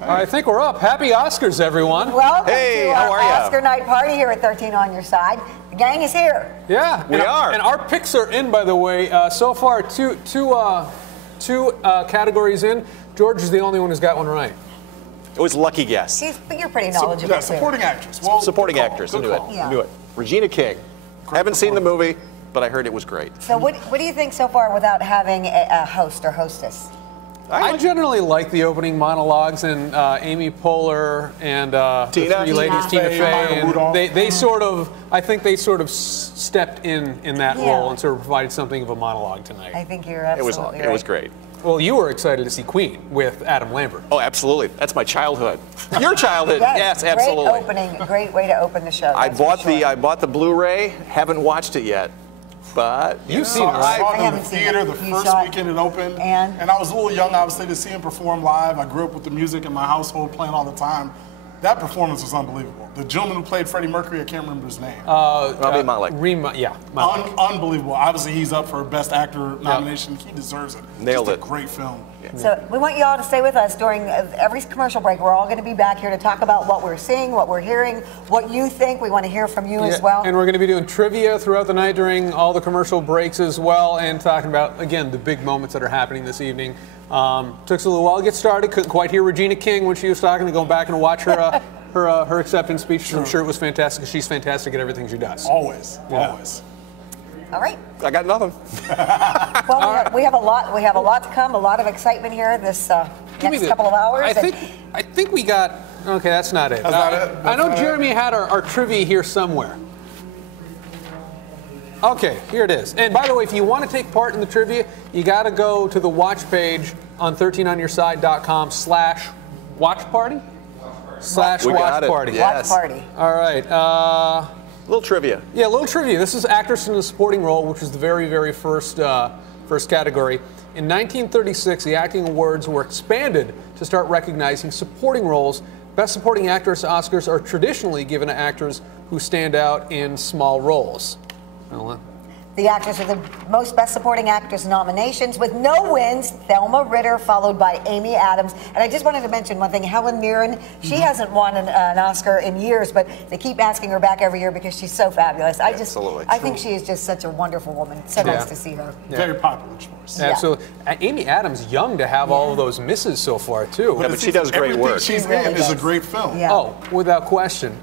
I think we're up. Happy Oscars, everyone. Welcome Hey, to how our are ya? Oscar night party here at 13 on Your Side. The gang is here. Yeah, We are. And our picks are in, by the way. So far, two categories in. George is the only one who's got one right. It was a lucky guess. But you're pretty knowledgeable, Yeah, too. supporting actress. Well, Supporting good call, actress. good I knew it. call. Yeah. I knew it. Regina King. Haven't seen the movie, but I heard it was great. So what do you think so far without having a host or hostess? I generally like the opening monologues, and Amy Poehler and the Tina. three ladies, Tina Fey, Fey, Maya Rudolph. and they sort of, I think they sort of stepped in that Yeah. role and sort of provided something of a monologue tonight. I think you're It was absolutely it was great. Well, you were excited to see Queen with Adam Lambert. Oh, absolutely. That's my childhood. Your childhood. Yes, absolutely. Great opening. Great way to open the show. I that's for bought sure. I bought the Blu-ray. Haven't watched it yet, but You've seen it, I right? saw I it in the haven't seen theater it. the You first saw it? weekend it opened. And I was a little young, obviously, to see him perform live. I grew up with the music in my household playing all the time. That performance was unbelievable. The gentleman who played Freddie Mercury, I can't remember his name. Rami Malek. Malek. Unbelievable. Obviously, he's up for Best Actor nomination. He deserves it. Nailed Just it. a great film. So we want you all to stay with us during every commercial break. We're all going to be back here to talk about what we're seeing, what we're hearing, what you think. We want to hear from you as well. And we're going to be doing trivia throughout the night during all the commercial breaks as well, and talking about, again, the big moments that are happening this evening. Took us a little while to get started. Couldn't quite hear Regina King when she was talking. To go back and watch her her acceptance speech. I'm sure it was fantastic, because she's fantastic at everything she does. Always. Yeah. Always. All right. I got nothing. Well, we have a lot. We have a lot to come. A lot of excitement here this next couple of hours. I think we got. Okay, that's not it. That's not it? I know That's not Jeremy had our trivia here somewhere. Okay, here it is. And by the way, if you want to take part in the trivia, you got to go to the watch page on 13onyourside.com/watch party. We got it. /watch party. Yeah. Watch party. All right. Little trivia. Yeah, a little trivia. This is actress in a supporting role, which was the very, very first category. In 1936, the acting awards were expanded to start recognizing supporting roles. Best Supporting Actress Oscars are traditionally given to actors who stand out in small roles. Well, The actors are the most Best Supporting Actress nominations with no wins. Thelma Ritter, followed by Amy Adams. And I just wanted to mention one thing. Helen Mirren, she hasn't won an Oscar in years, but they keep asking her back every year because she's so fabulous. I think she is just such a wonderful woman. So nice to see her. Very popular choice. absolutely. Amy Adams, young to have all of those misses so far, too. Yeah, but she does great work. Everything she's really in is a does. great film. Yeah. Oh, without question.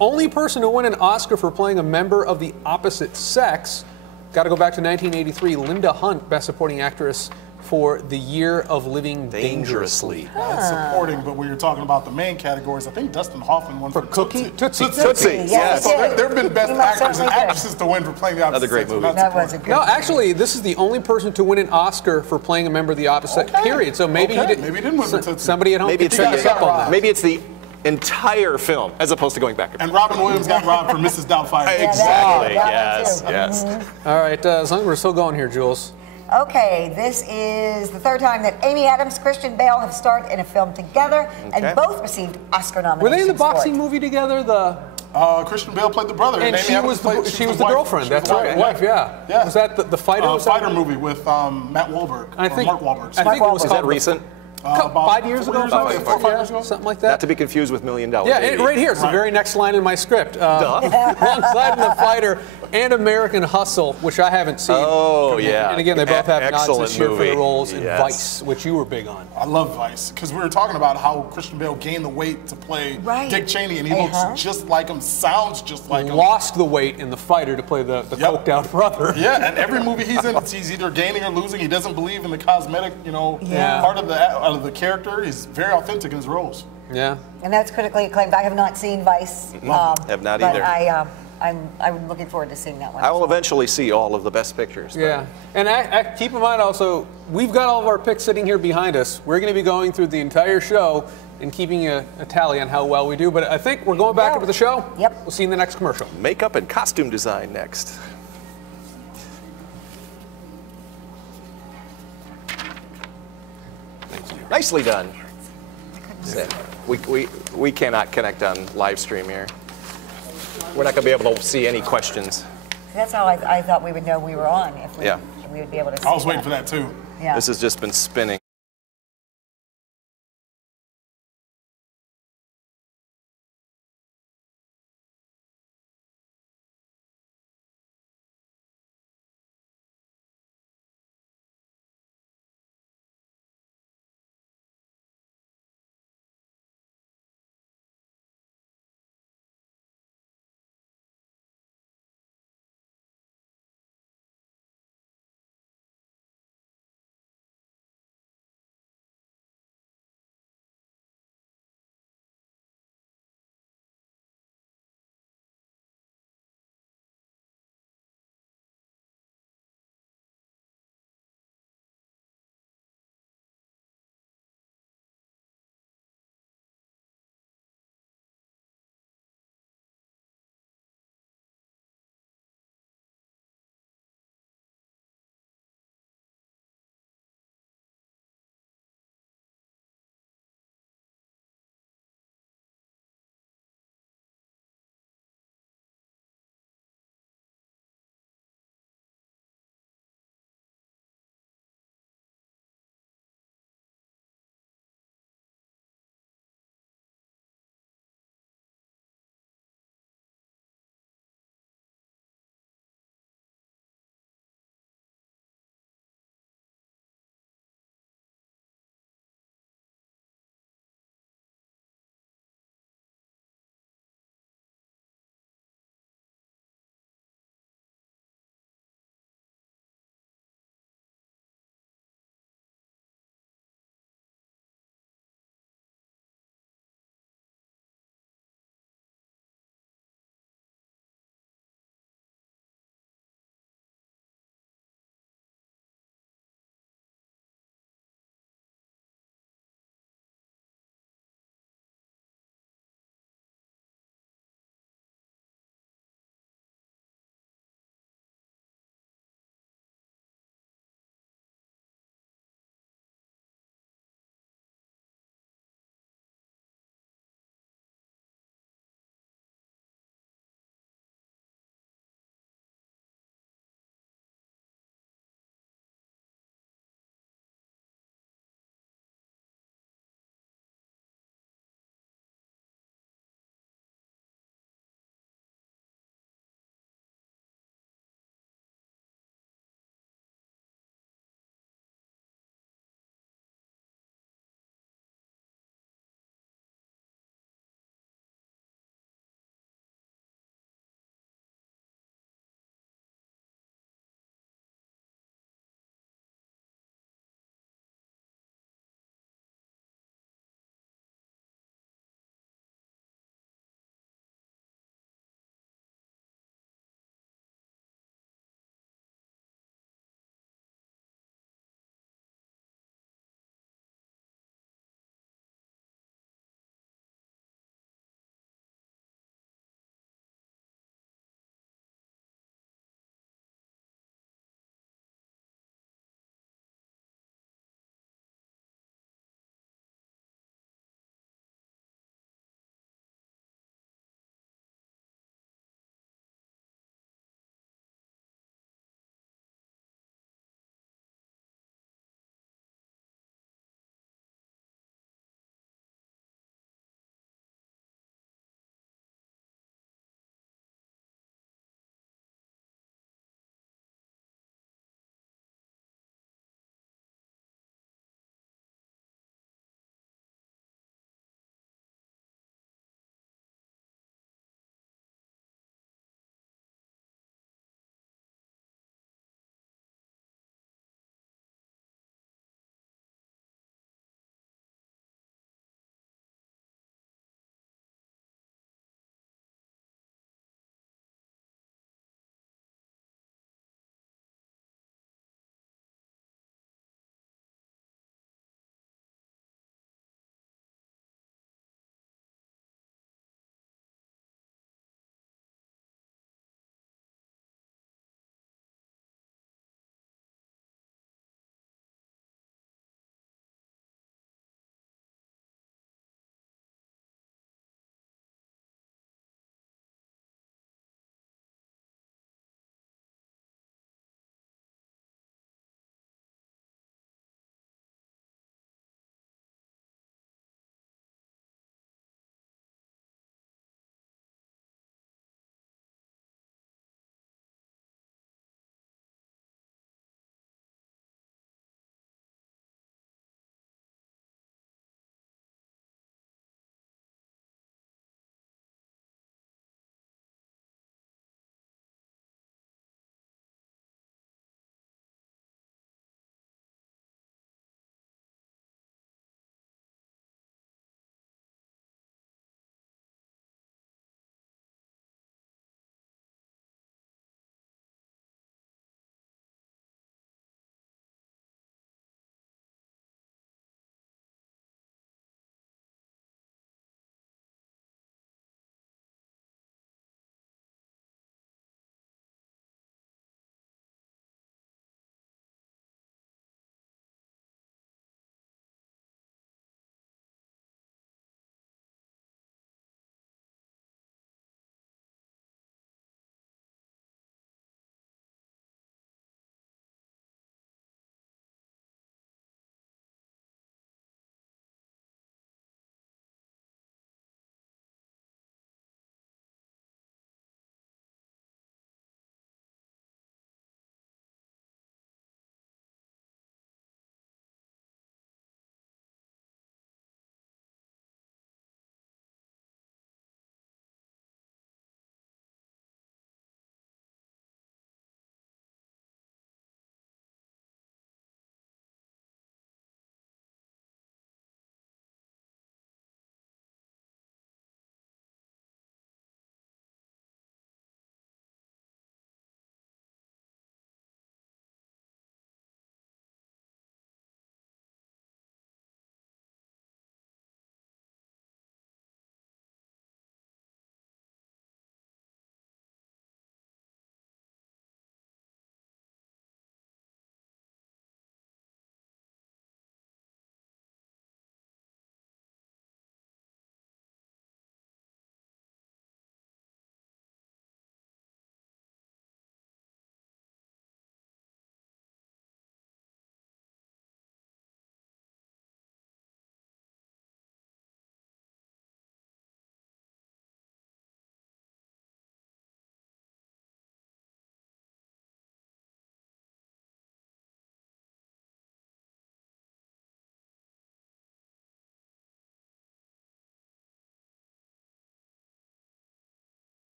Only person to win an Oscar for playing a member of the opposite sex. Got to go back to 1983. Linda Hunt, Best Supporting Actress for The Year of Living Dangerously. That's supporting, but when you're talking about the main categories, I think Dustin Hoffman won for Cookie? Tootsie. Tootsie, yes. So there have been best He most actors and certainly did. actresses to win for playing the opposite Another great sex, movie. but That not was a good No, one. actually, this is the only person to win an Oscar for playing a member of the opposite period. So maybe he did. Maybe he didn't win for Tootsie. Somebody at home Maybe can it's check us up on that. Maybe it's the entire film as opposed to going back and And Robin Williams got robbed for Mrs. Doubtfire. Exactly. that one Yes. too. Yes. All right, as long as we're still going here, Jules. Okay, this is the third time that Amy Adams, Christian Bale have starred in a film together, Okay. and both received Oscar nominations. Were they in the for it. boxing movie together? Christian Bale played the brother. And Amy she Adams was played- the wife. girlfriend. She was That's the right. wife. Wife, yeah. Yeah. Was that the fighter? Was that- Fighter movie with Matt Wahlberg. I think Mark Wahlberg. I think it was Was called that recent? About 5 years ago. 4 years ago, 5 years ago. Something like that. Not to be confused with $1 Million Yeah, Baby. right here. It's the Right. very next line in my script. Alongside The Fighter and American Hustle, which I haven't seen. Oh, yeah. And again, they both have nods Excellent this year for movie. the roles in Yes. Vice, which you were big on. I love Vice because we were talking about how Christian Bale gained the weight to play Right. Dick Cheney, and he looks just like him, sounds just like him. Lost the weight in The Fighter to play the coked out brother. Yeah, and every movie he's in, he's either gaining or losing. He doesn't believe in the cosmetic, Yeah. part of the character. He's very authentic in his roles. Yeah. And that's critically acclaimed. I have not seen Vice. Have not but either. I'm looking forward to seeing that one. I will eventually see all of the best pictures. but- Yeah, and keep in mind also, we've got all of our picks sitting here behind us. We're going to be going through the entire show and keeping a tally on how well we do. But I think we're going back into the show. Yep. We'll see you in the next commercial. Makeup and costume design next. Thank you. Nicely done. We cannot connect on live stream here. We're not going to be able to see any questions. That's how I thought we would know we were on if we Yeah. we would be able to see I was waiting that. for that too. Yeah. This has just been spinning.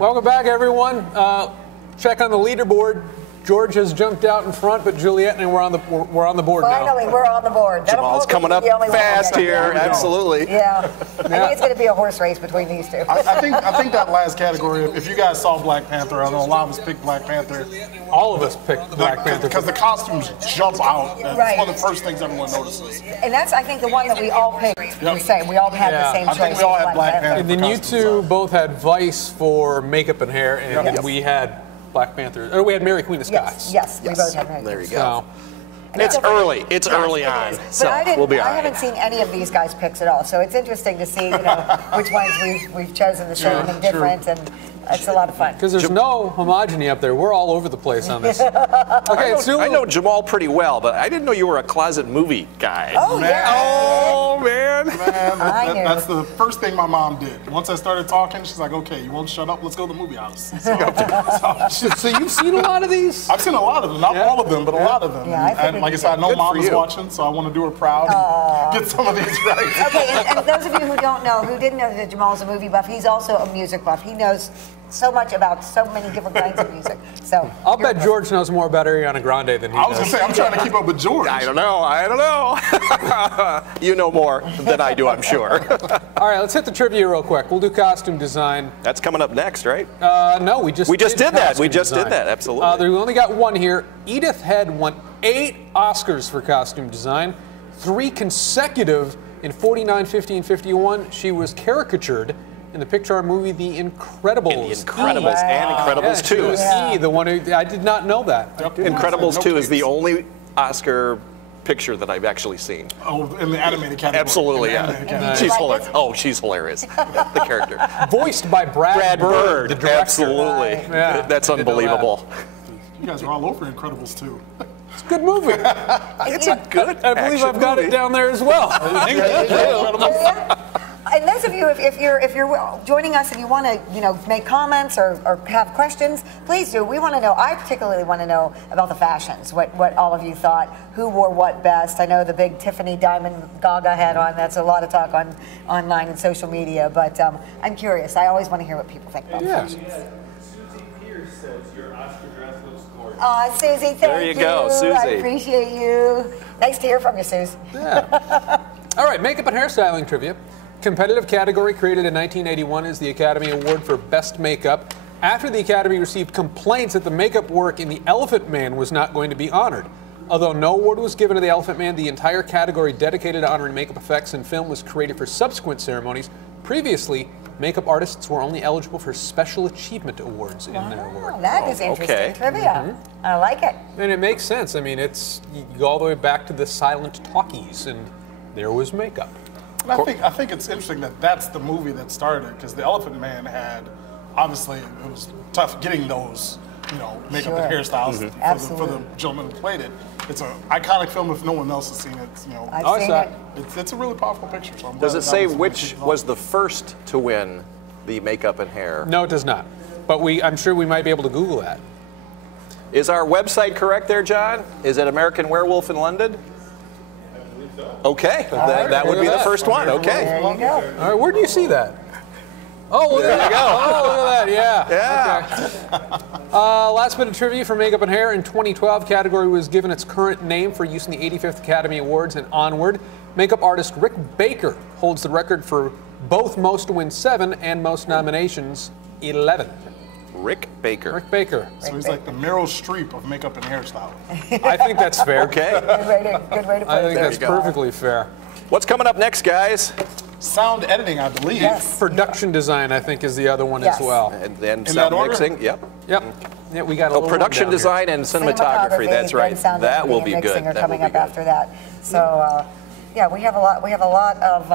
Welcome back, everyone. Check on the leaderboard. George has jumped out in front, but Juliet and we're on the board now. Finally, we're on the board. Jamal's coming up fast here. Absolutely. Yeah. I think it's going to be a horse race between these two. I think that last category, if you guys saw Black Panther, I know a lot of us picked Black Panther. All of us picked Black Panther. Because the costumes jump out. That's one of the first things everyone notices. And that's, I think, the one that we all picked. Yep. We all had the same choice. I think we all had Black Panther. And then you two both had Vice for makeup and hair, and then we had Black Panther. Or we had Mary Queen of Scots. Yes, we both had Mary Queen. There you go. So, it's early. It's early on. So we'll be all right. I haven't seen any of these guys' picks at all, so it's interesting to see, which ones we've chosen to show them different, and it's a lot of fun. Because there's no homogeny up there. We're all over the place on this. Okay, I know Jamal pretty well, but I didn't know you were a closet movie guy. Oh, yeah. Oh, man. That's the first thing my mom did. Once I started talking, she's like, okay, you won't shut up? Let's go to the movie house. So you've seen a lot of these? I've seen a lot of them. Not all of them, but a lot of them. Yeah, and like I said, I know Mom is watching, so I want to do her proud and get some of these right. Okay, and those of you who don't know, who didn't know that Jamal's a movie buff, he's also a music buff. He knows so much about so many different kinds of music. So I'll bet George knows more about Ariana Grande than he does. I was going to say, I'm trying to keep up with George. I don't know. You know more than I do, I'm sure. All right, let's hit the trivia real quick. We'll do costume design. That's coming up next, right? No, we just did that. We just design. did that, absolutely. We only got one here. Edith Head won 8 Oscars for costume design, 3 consecutive in 49, 50, and 51. She was caricatured in the Pixar movie The Incredibles. In The Incredibles and Incredibles 2. She was E, the one who, I did not know that. Incredibles 2 is the only Oscar picture that I've actually seen. Oh, in the animated category. Absolutely, yeah. She's hilarious. Oh, she's hilarious. The character. Voiced by Brad Bird, the director. Absolutely. Yeah, that's unbelievable. You guys are all over Incredibles 2. It's a good movie. It's a good I believe I've got it down there as well. And those of you, if you're joining us and you want to, make comments or have questions, please do. We want to know. I particularly want to know about the fashions. What all of you thought. Who wore what best? I know the big Tiffany Diamond Gaga had on. That's a lot of talk online and social media. But I'm curious. I always want to hear what people think about fashions. Susie Pierce says your Oscar dress looks gorgeous. Aw, Susie, thank you. There you go, Susie. I appreciate you. Nice to hear from you, Suze. Yeah. All right, makeup and hairstyling trivia. Competitive category created in 1981 is the Academy Award for Best Makeup after the Academy received complaints that the makeup work in The Elephant Man was not going to be honored. Although no award was given to The Elephant Man, the entire category dedicated to honoring makeup effects in film was created for subsequent ceremonies. Previously, makeup artists were only eligible for Special Achievement Awards in their award. That is interesting trivia. I like it. And it makes sense. I mean, you go all the way back to the silent talkies, and there was makeup. And I think it's interesting that that's the movie that started it, because The Elephant Man had, obviously, it was tough getting those, makeup and hairstyles for the gentleman who played it. It's an iconic film if no one else has seen it. I've seen it. It's a really powerful picture. So Does it say which was the first to win the makeup and hair? No, it does not. But I'm sure we might be able to Google that. Is our website correct there, John? Is it American Werewolf in London? Okay, that would be the first one. Okay. There you go. All right, where do you see that? Oh, look at that. Oh, look at that. Yeah. Okay. Last bit of trivia for makeup and hair. In 2012, category was given its current name for use in the 85th Academy Awards and onward. Makeup artist Rick Baker holds the record for both most to win 7 and most nominations 11. Rick Baker. Rick Baker. So he's like the Meryl Streep of makeup and hairstyling. I think that's fair. Okay. Good way to put it. I think that's perfectly fair. What's coming up next, guys? Sound editing, I believe. Yes. Production design, I think, is the other one as well. And sound mixing. Yep. Yeah, we got a little production rundown design and cinematography. That's right. That will be good. Are coming up after that. So, yeah, we have a lot of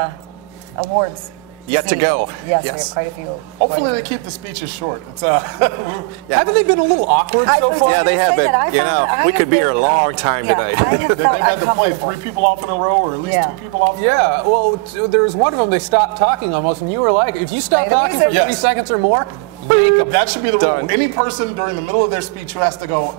awards. Yet to go. Yes, we have quite a few. Hopefully they keep the speeches short. Haven't they been a little awkward so far? Yeah, they have been. We could be here a long time tonight. They've had to play 3 people off in a row, or at least 2 people off. Yeah, well, there was one of them, they stopped talking almost, and you were like, if you stop talking for 3 seconds or more, yank 'em. That should be the rule. Any person during the middle of their speech who has to go,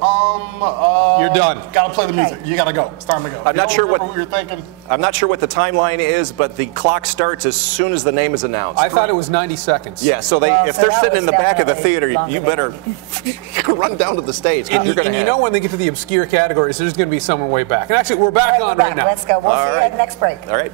you're done. Gotta play the music. You gotta go. It's time to go. I'm not sure what you're thinking. I'm not sure what the timeline is, but the clock starts as soon as the name is announced. I thought it was 90 seconds. Yeah, so if so they're that sitting in was the back of the theater, definitely you longer better run down to the stage. And, You're gonna you know when they get to the obscure categories, there's going to be someone way back. And actually, we're back on right now. Let's go. We'll All see you right. at the next break. All right.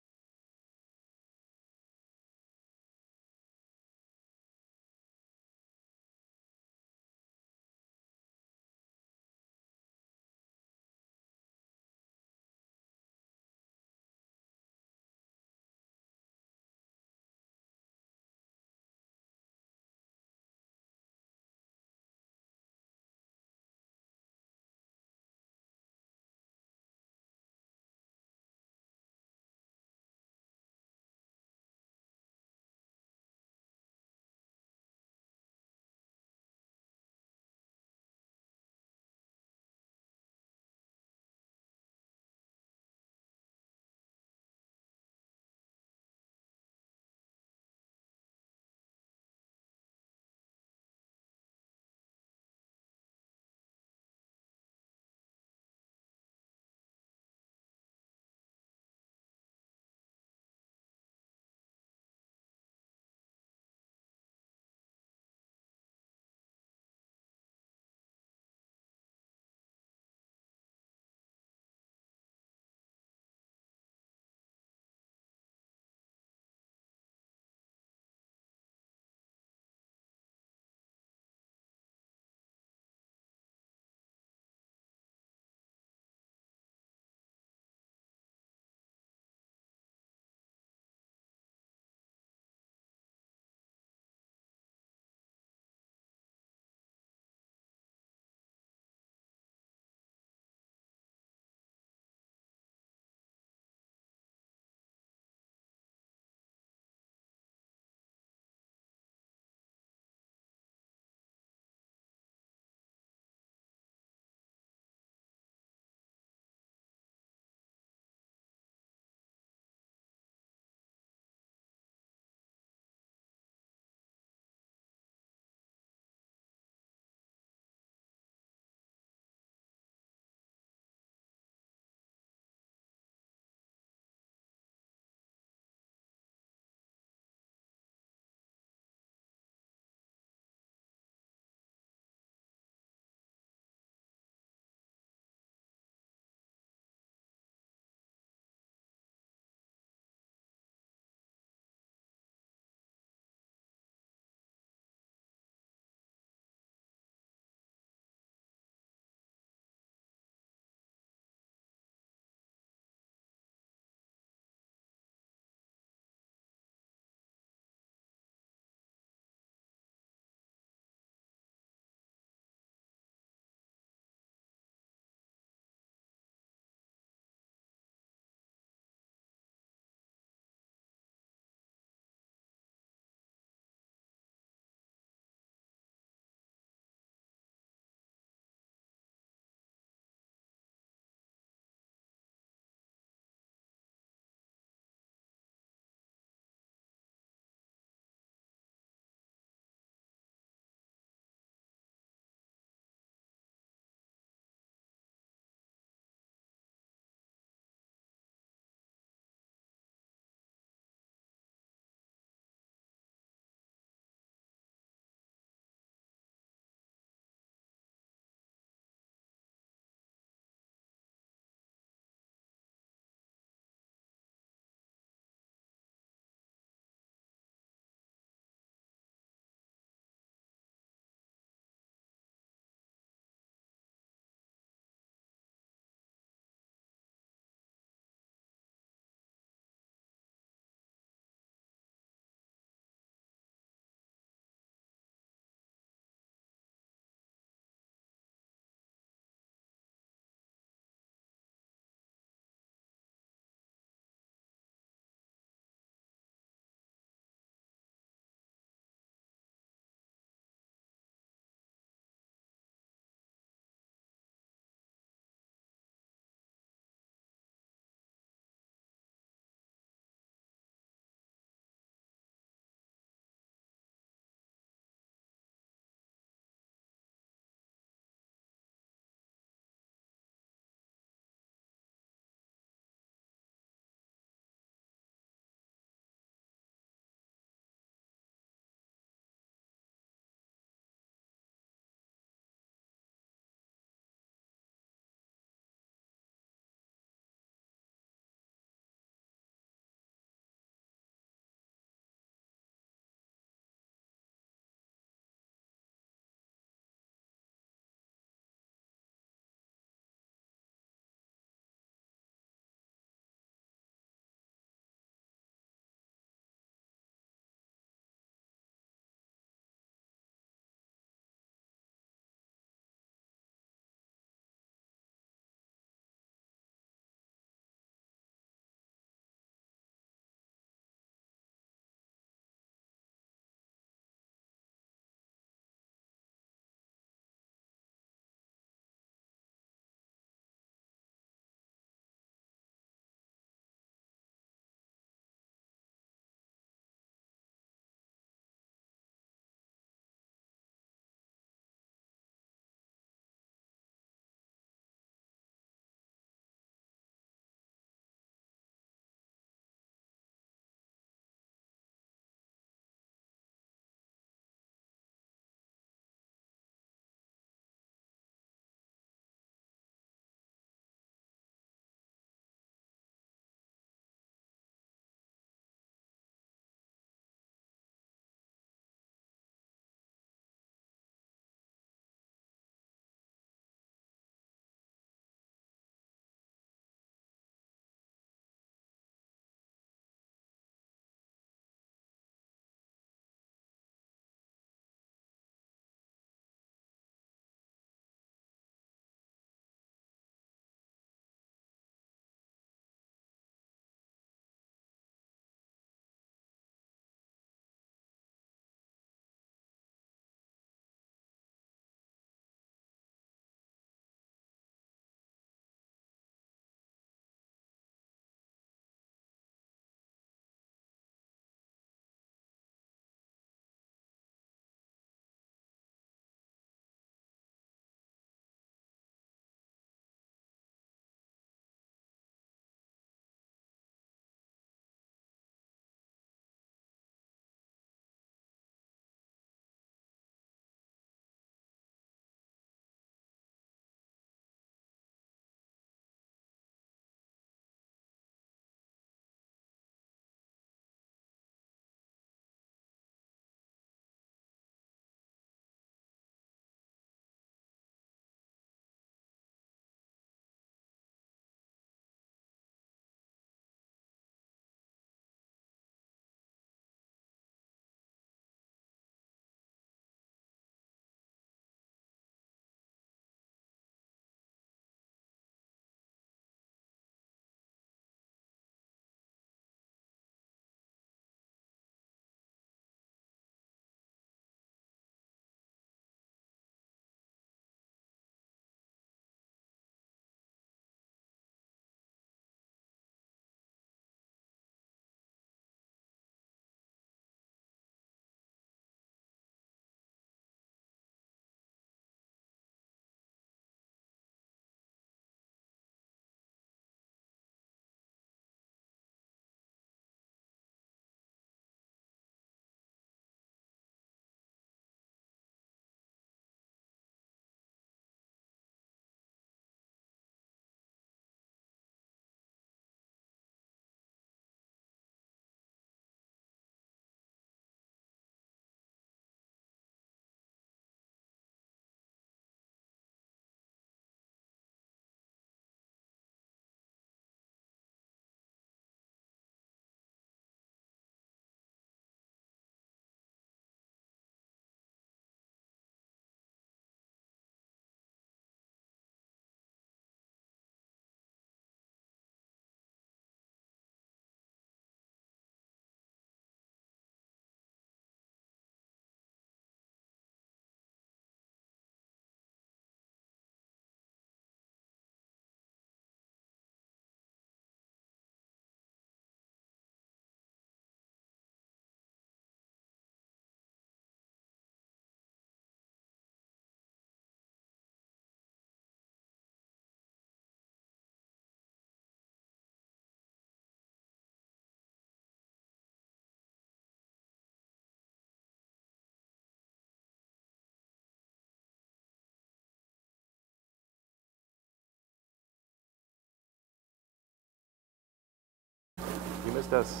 You missed us.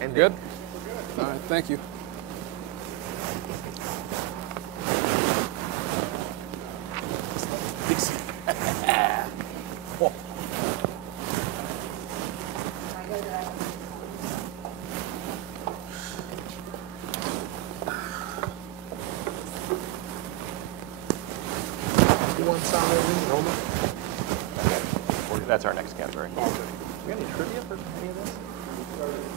And Good? All right, thank you. That's our next category. Okay. We got any trivia for any of this?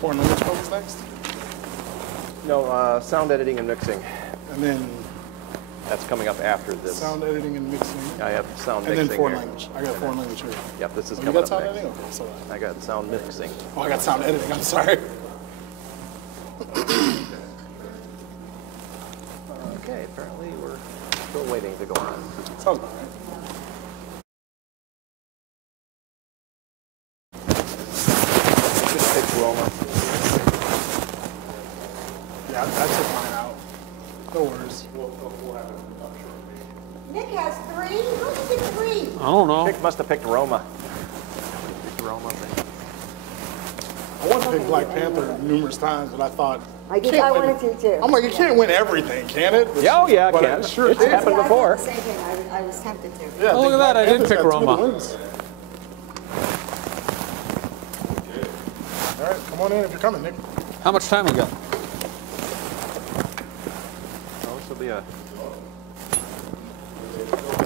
Foreign language focus next? No, sound editing and mixing. And then That's coming up after this. sound editing and mixing. I have sound And mixing then foreign here. language. I got foreign language here. Yep, this is You coming got up sound next. editing? Okay, so I got sound mixing. I got sound editing. I'm sorry. Okay, apparently we're still waiting to go on. Sounds about right. Just pick Roma. Yeah, I took mine out. No worries. Nick has 3. Who did pick 3? I don't know. Must have picked Roma. Picked Roma. I wanted to pick Black Panther numerous times, but I thought I did. can't I win. wanted to too. I'm like, you can't win everything, can it? Yeah, oh yeah, it But can. it sure It's did. happened Yeah, I before. thought the same thing. I was tempted to. Yeah, Oh, look at that, I did Panthers pick got 2 Roma. wins. All right, come on in if you're coming, Nick. How much time we got? Oh, this will be a.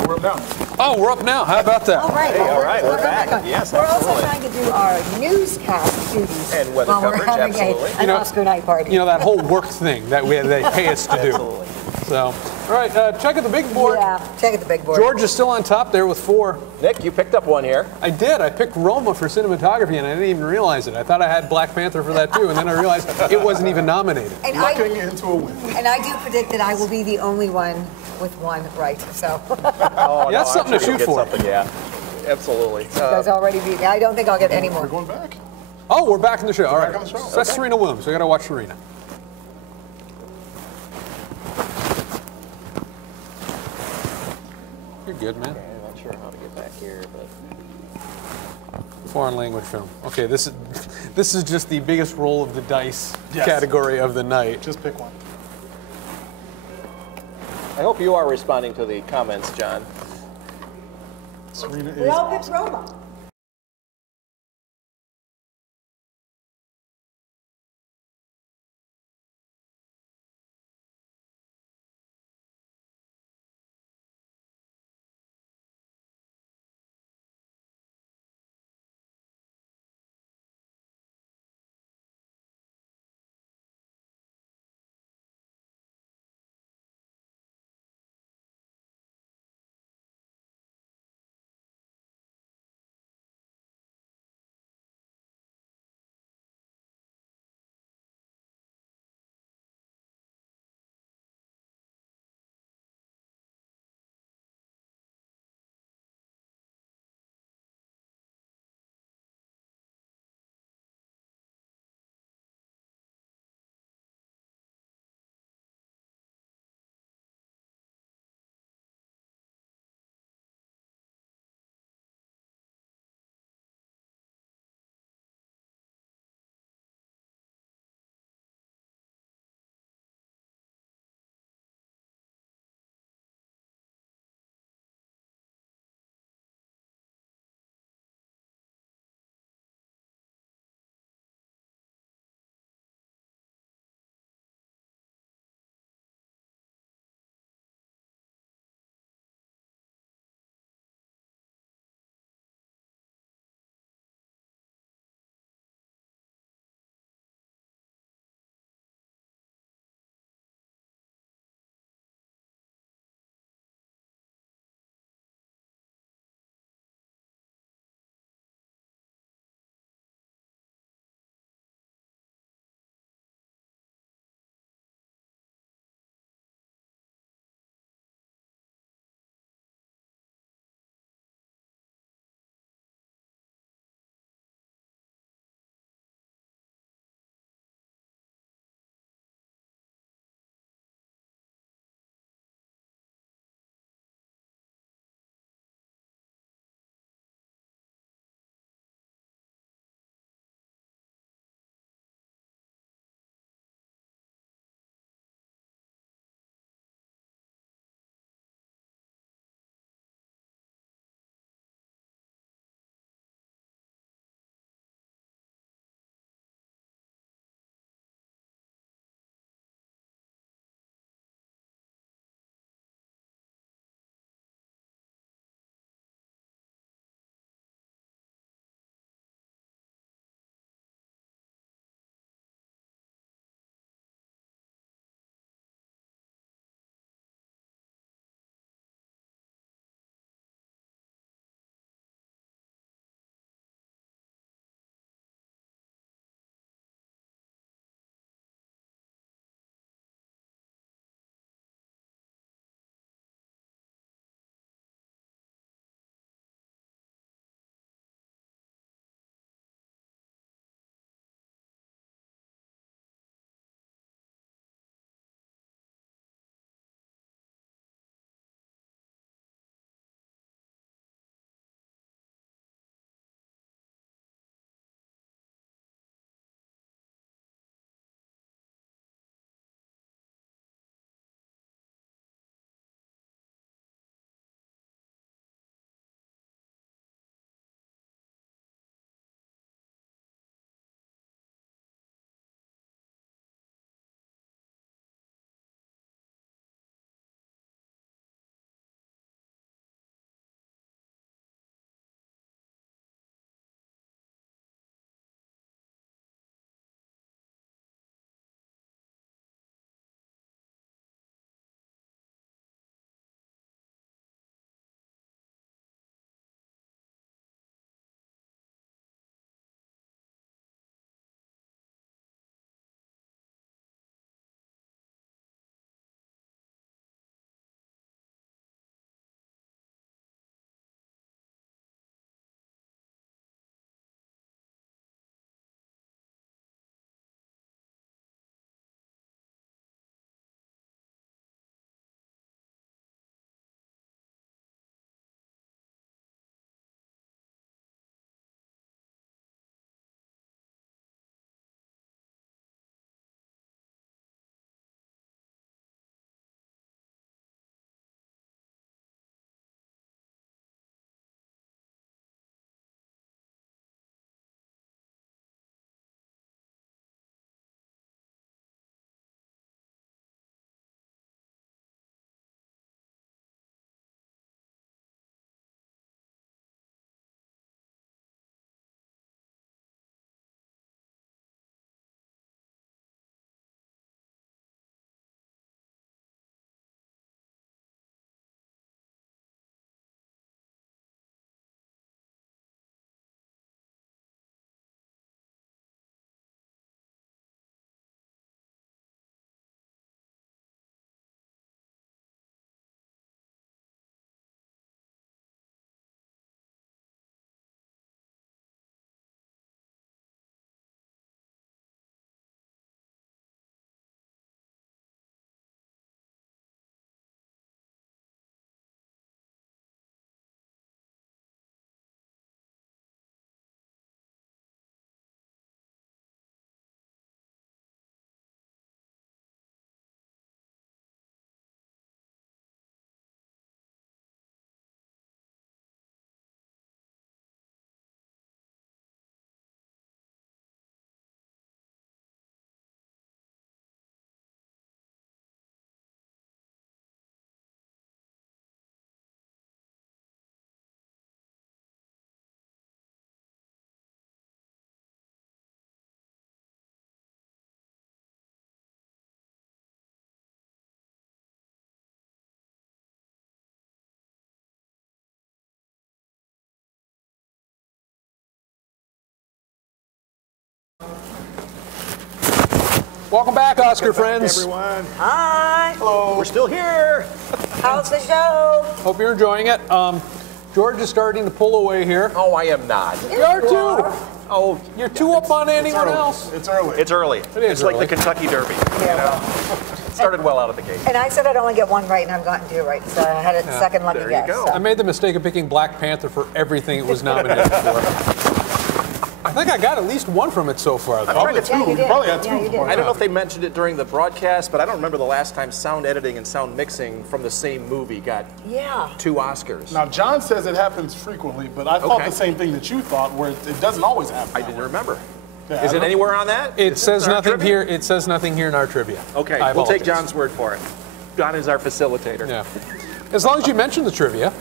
We're up down. Oh, we're up now. How about that? All right. Hey, well, all right, we're back. on. Yes, we're also absolutely. trying to do our newscast duties And weather while we're coverage, having absolutely. an Oscar night party. You know, that whole work thing that they pay us to do. Absolutely. So, all right, check out the big board. Yeah, check out the big board. George is still on top there with 4. Nick, you picked up one here. I did. I picked Roma for cinematography, and I didn't even realize it. I thought I had Black Panther for that too, and then I realized it wasn't even nominated. And Lucking into a win. I do predict that I will be the only one with 1 right. So you Oh, Yeah, that's no, something I'm to sure you'll shoot for. get something, yeah, absolutely. guys already beat me. I don't think I'll get any We're more. going back. Oh, we're back in the show. All right. back on the show. So that's Okay. Serena Williams. We got to watch Serena. You're good, man. I'm not sure how to get back here, but Foreign language film. Okay, this is just the biggest roll of the dice Yes. category of the night. Just pick one. I hope you are responding to the comments, John. Serena We is all picked Roma. Welcome back, Oscar friends. Everyone. Hi. Hello. We're still here. How's the show? Hope you're enjoying it. George is starting to pull away here. Oh, I am not. You are too. Oh, You're too up on anyone else. It's early. it's early. It is It's like early. the Kentucky Derby. Yeah. You know? Started well out of the gate. And I said I'd only get one right, and I've gotten two right. So I had a second lucky There you guess. go. so. I made the mistake of picking Black Panther for everything it was nominated for. I think I got at least one from it so far, though. Probably Yeah, you two. did. Probably had two. Yeah, you did. I don't know if they mentioned it during the broadcast, but I don't remember the last time sound editing and sound mixing from the same movie got Yeah. 2 Oscars. Now, John says it happens frequently, but I thought Okay. the same thing that you thought, where it doesn't always happen. I didn't remember. Yeah, Is I it don't- anywhere on that? It Is says in our nothing trivia? here. It says nothing here in our trivia. Okay, I we'll take apologize. John's word for it. John is our facilitator. Yeah. As long as you mention the trivia,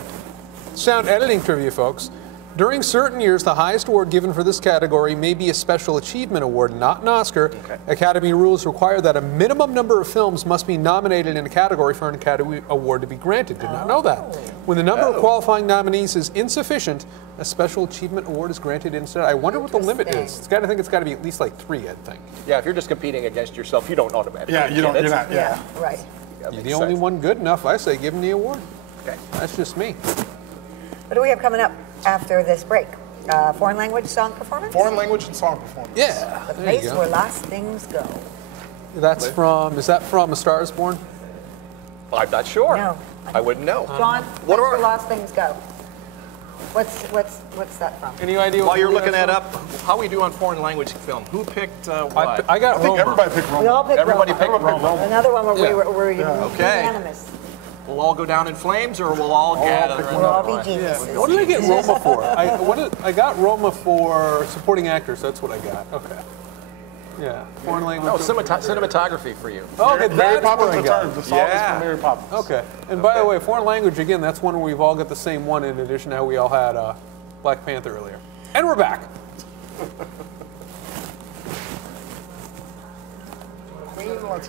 sound editing trivia, folks. During certain years, the highest award given for this category may be a Special Achievement Award, not an Oscar. Okay. Academy rules require that a minimum number of films must be nominated in a category for an Academy Award to be granted. Did not know that. When the number of qualifying nominees is insufficient, a Special Achievement Award is granted instead. I wonder what the limit is. I think it's got to be at least like 3, I think. Yeah, if you're just competing against yourself, you don't automatically. Yeah, you don't. get You're it. not. Yeah. Yeah. Right. That You're makes the only sense. one good enough, I say give him the award. Okay. That's just me. What do we have coming up after this break? Foreign language song performance? Foreign language and song performance. Yeah. The There you place go. where last things go. That's from, is that from A Star is Born? I'm not sure. No. I wouldn't know. John, What place are- where last things go. What's that from? Any idea what While you're movie looking that's that from? up, how we do on foreign language film? Who picked what? I got I think Roma. everybody picked We all Roma. picked Everybody Roma. picked Roma. Another one where we Yeah. were Okay. unanimous. We'll all go down in flames, or we'll all gather. in We'll all one? be geniuses. What did I get Roma for? I got Roma for supporting actors. That's what I got. Okay. Yeah. Foreign language. No, cinematography for you. Okay, Mary that's what Poppins I got. Returns. The song is Yeah. from Mary Poppins. Okay. And by the way, foreign language again. That's one where we've all got the same one. In addition to how we all had Black Panther earlier. And we're back. Let's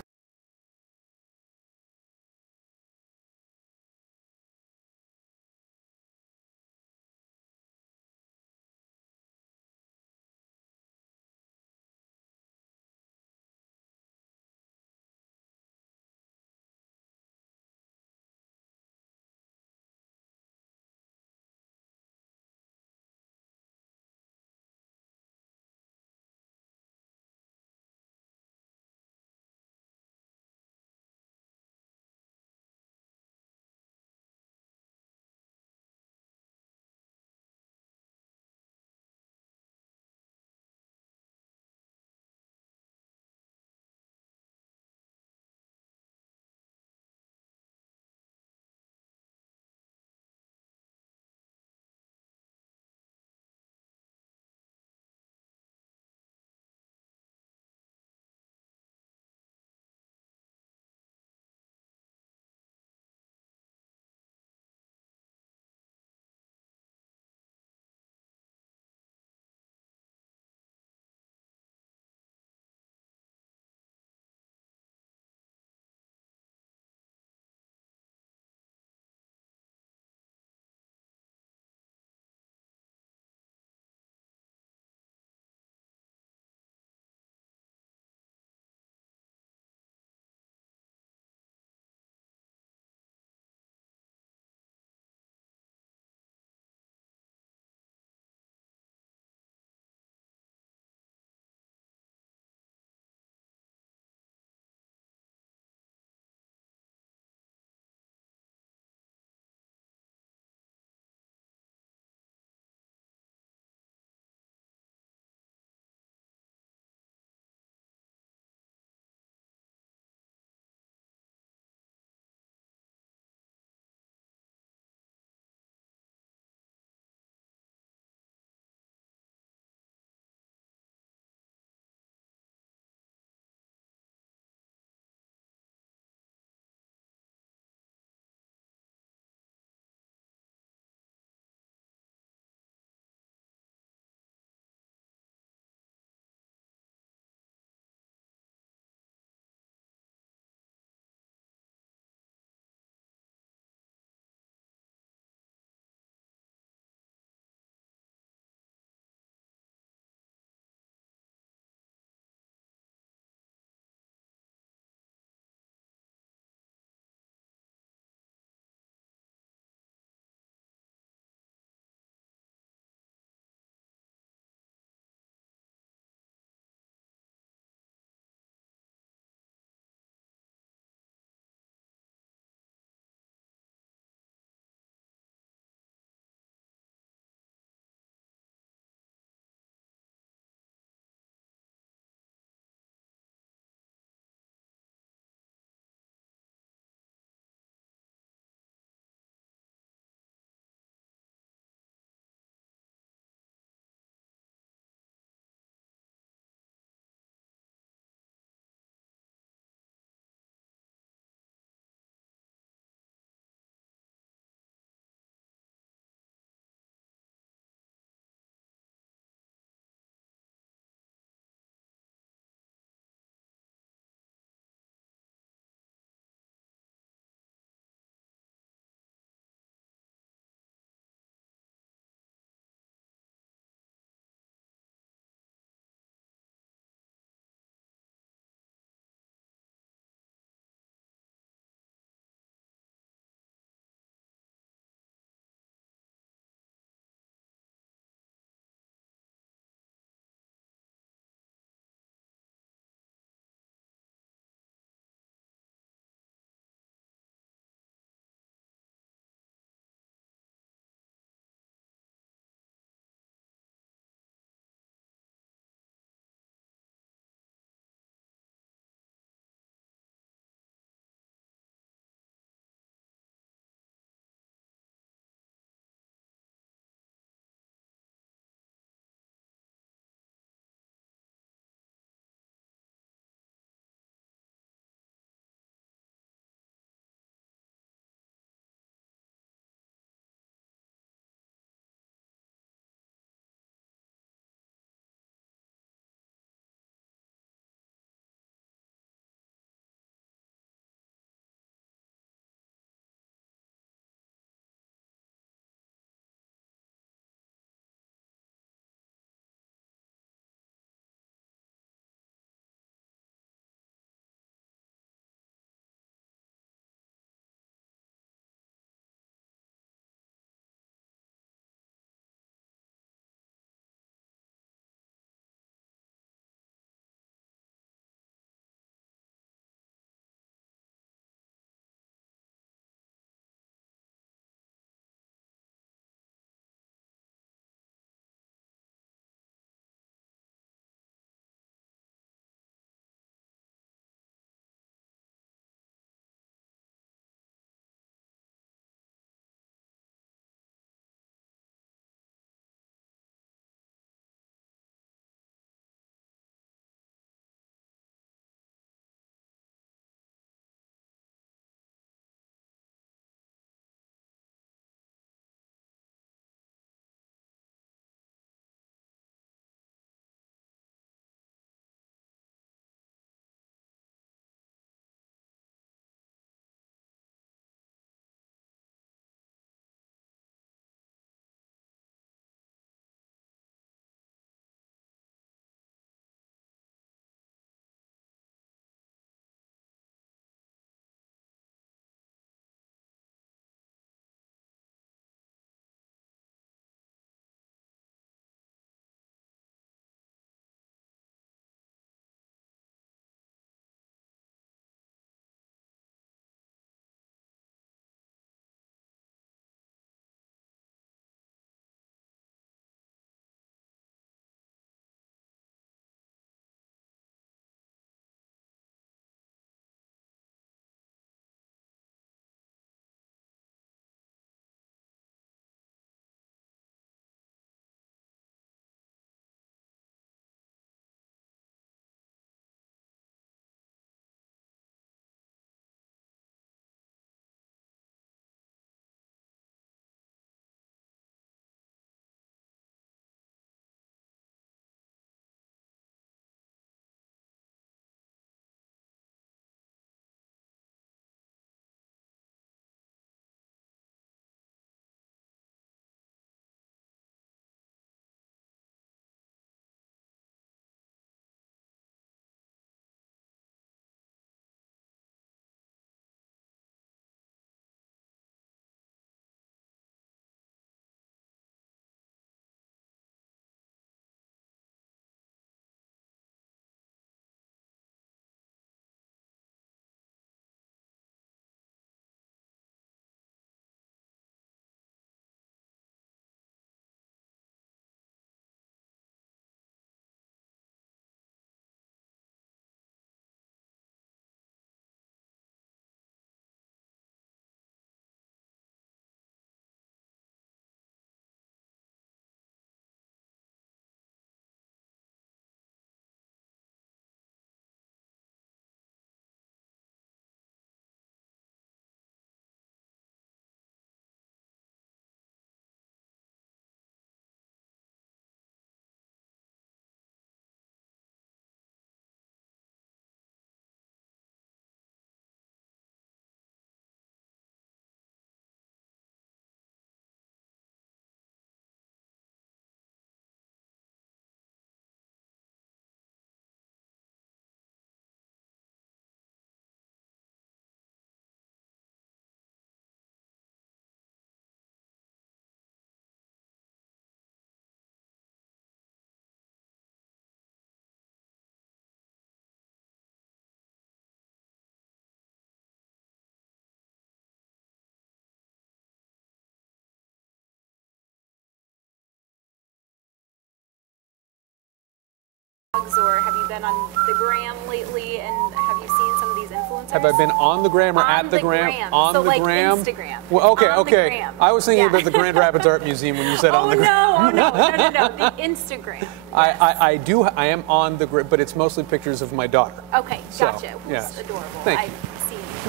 blogs, or have you been on the gram lately, and have you seen some of these influencers? Have I been on the gram or On at the gram? On so the like gram? Instagram. Well, okay, On the okay. gram. I was thinking Yeah. about the Grand Rapids Art Museum when you said on the gram. Oh no, the Instagram. I am on the gram, but it's mostly pictures of my daughter. Okay, So, gotcha. Who's yes. adorable. Thank you.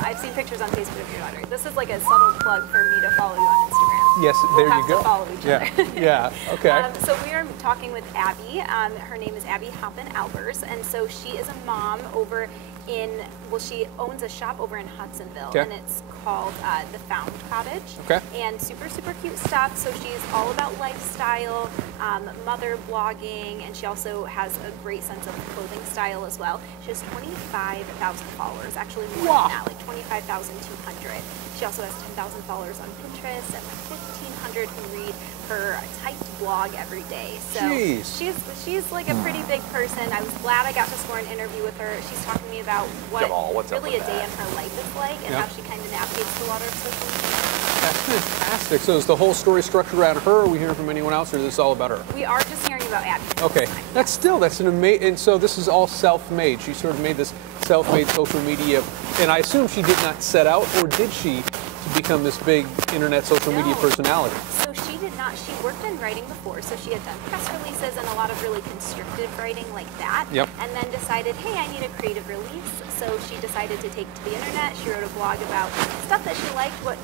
I've seen pictures on Facebook of your daughter. This is like a subtle plug for me to follow you on Instagram. Yes, We'll there have you go. To follow each other. Yeah, okay. So we are talking with Abby. Her name is Abby Hoppen-Albers, and so she is a mom over in, well, she owns a shop over in Hudsonville, Okay. and it's called The Found Cottage. Okay. And super, super cute stuff. So she's all about lifestyle, mother blogging, and she also has a great sense of clothing style as well. She has 25,000 followers, actually more than that, like 25,200. She also has 10,000 followers on Pinterest and like 1,500 who read her typed blog every day. So she's like a pretty big person. I was glad I got to score an interview with her. She's talking to me about what Jamal, what's up really a with day that? in her life is like, and how she kind of navigates the water of social media. That's fantastic. So is the whole story structured around her? Are we hearing from anyone else, or is this all about her? We are just hearing about Abby. Okay, that's an amazing, and so this is all self-made. She sort of made this self-made social media, and I assume she did not set out, or did she, to become this big internet social media personality? So she did not. She worked in writing before, so she had done press releases and a lot of really constricted writing like that. Yep. And then decided, hey, I need a creative release. So she decided to take to the internet. She wrote a blog about stuff that she liked, what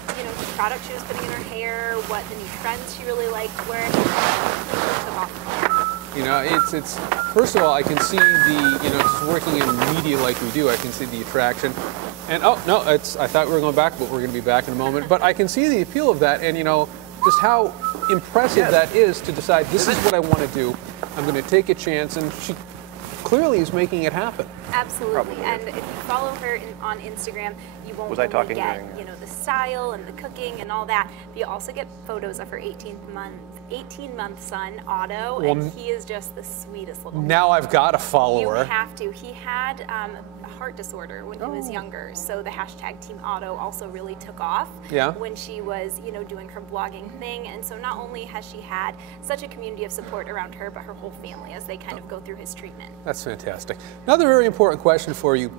products she was putting in her hair, what the new trends she really liked were. And it took off from there. It's first of all, I can see just working in media like we do, I can see the attraction. And oh no, I thought we were going back, but we're going to be back in a moment. But I can see the appeal of that, and just how impressive that is to decide this is what I want to do. I'm going to take a chance, and she clearly is making it happen. Absolutely. Probably. And if you follow her on Instagram, you won't only get the style and the cooking and all that, but you also get photos of her 18-month son, Otto, and he is just the sweetest little Now I've got to follow her. You have to. He had a heart disorder when he was younger, so the hashtag Team Otto also really took off when she was, doing her blogging thing. And so not only has she had such a community of support around her, but her whole family as they kind of go through his treatment. That's fantastic. Another very important question for you.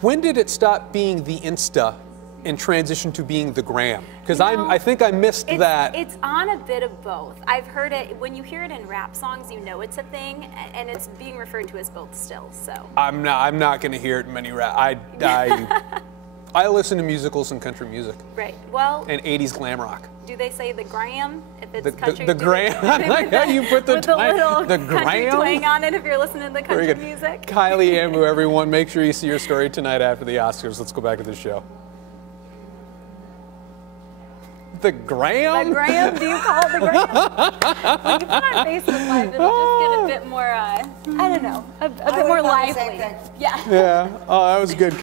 When did it stop being the Insta and transition to being the gram? Because I think I missed that. It's on a bit of both. I've heard it, when you hear it in rap songs, you know it's a thing, and it's being referred to as both still, so. I'm not going to hear it in many rap. I listen to musicals and country music. Right, well. And 80s glam rock. Do they say the gram if it's country? The gram? I like how you put the little gram? Country twang on it if you're listening to the country music. Kylie Ambu, everyone, make sure you see your story tonight after the Oscars. Let's go back to the show. The gram? The gram? Do you call it the gram? When you put on Facebook Live, it'll just get a bit more, I don't know, a bit more lively. Yeah. Yeah. Oh, that was good.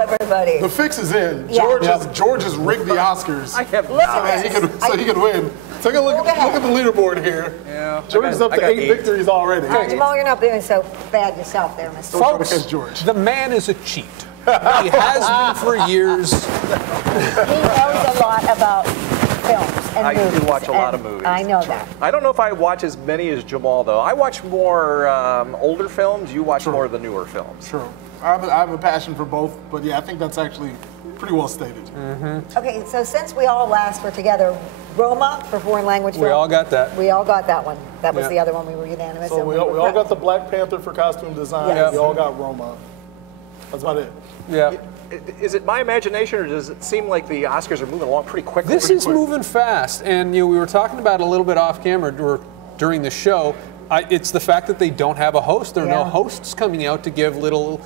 everybody. The fix is in. Yeah. George has rigged the Oscars. I have Look not. at this. He could win. Take a look at the leaderboard here. Yeah. George is up to 8 victories already. Jamal, you're not doing so bad yourself there, Mr. Don't try to Folks, catch George. the man is a cheat. He has been for years. He knows a lot about films and I movies. do watch a lot of and movies. I know that. I don't know if I watch as many as Jamal, though. I watch more older films. You watch more of the newer films. True. I have a passion for both, but yeah, I think that's actually pretty well stated. Okay, so since we all last were together, Roma for foreign language film. We all got that. We all got that one. That was Yeah. the other one we were unanimous. So and we all got the Black Panther for costume design. Yes. We all got Roma. That's about it. Yeah. Is it my imagination, or does it seem like the Oscars are moving along pretty quickly? This is moving fast, and we were talking about it a little bit off camera or during the show. It's the fact that they don't have a host. There are no Yeah. hosts coming out to give little,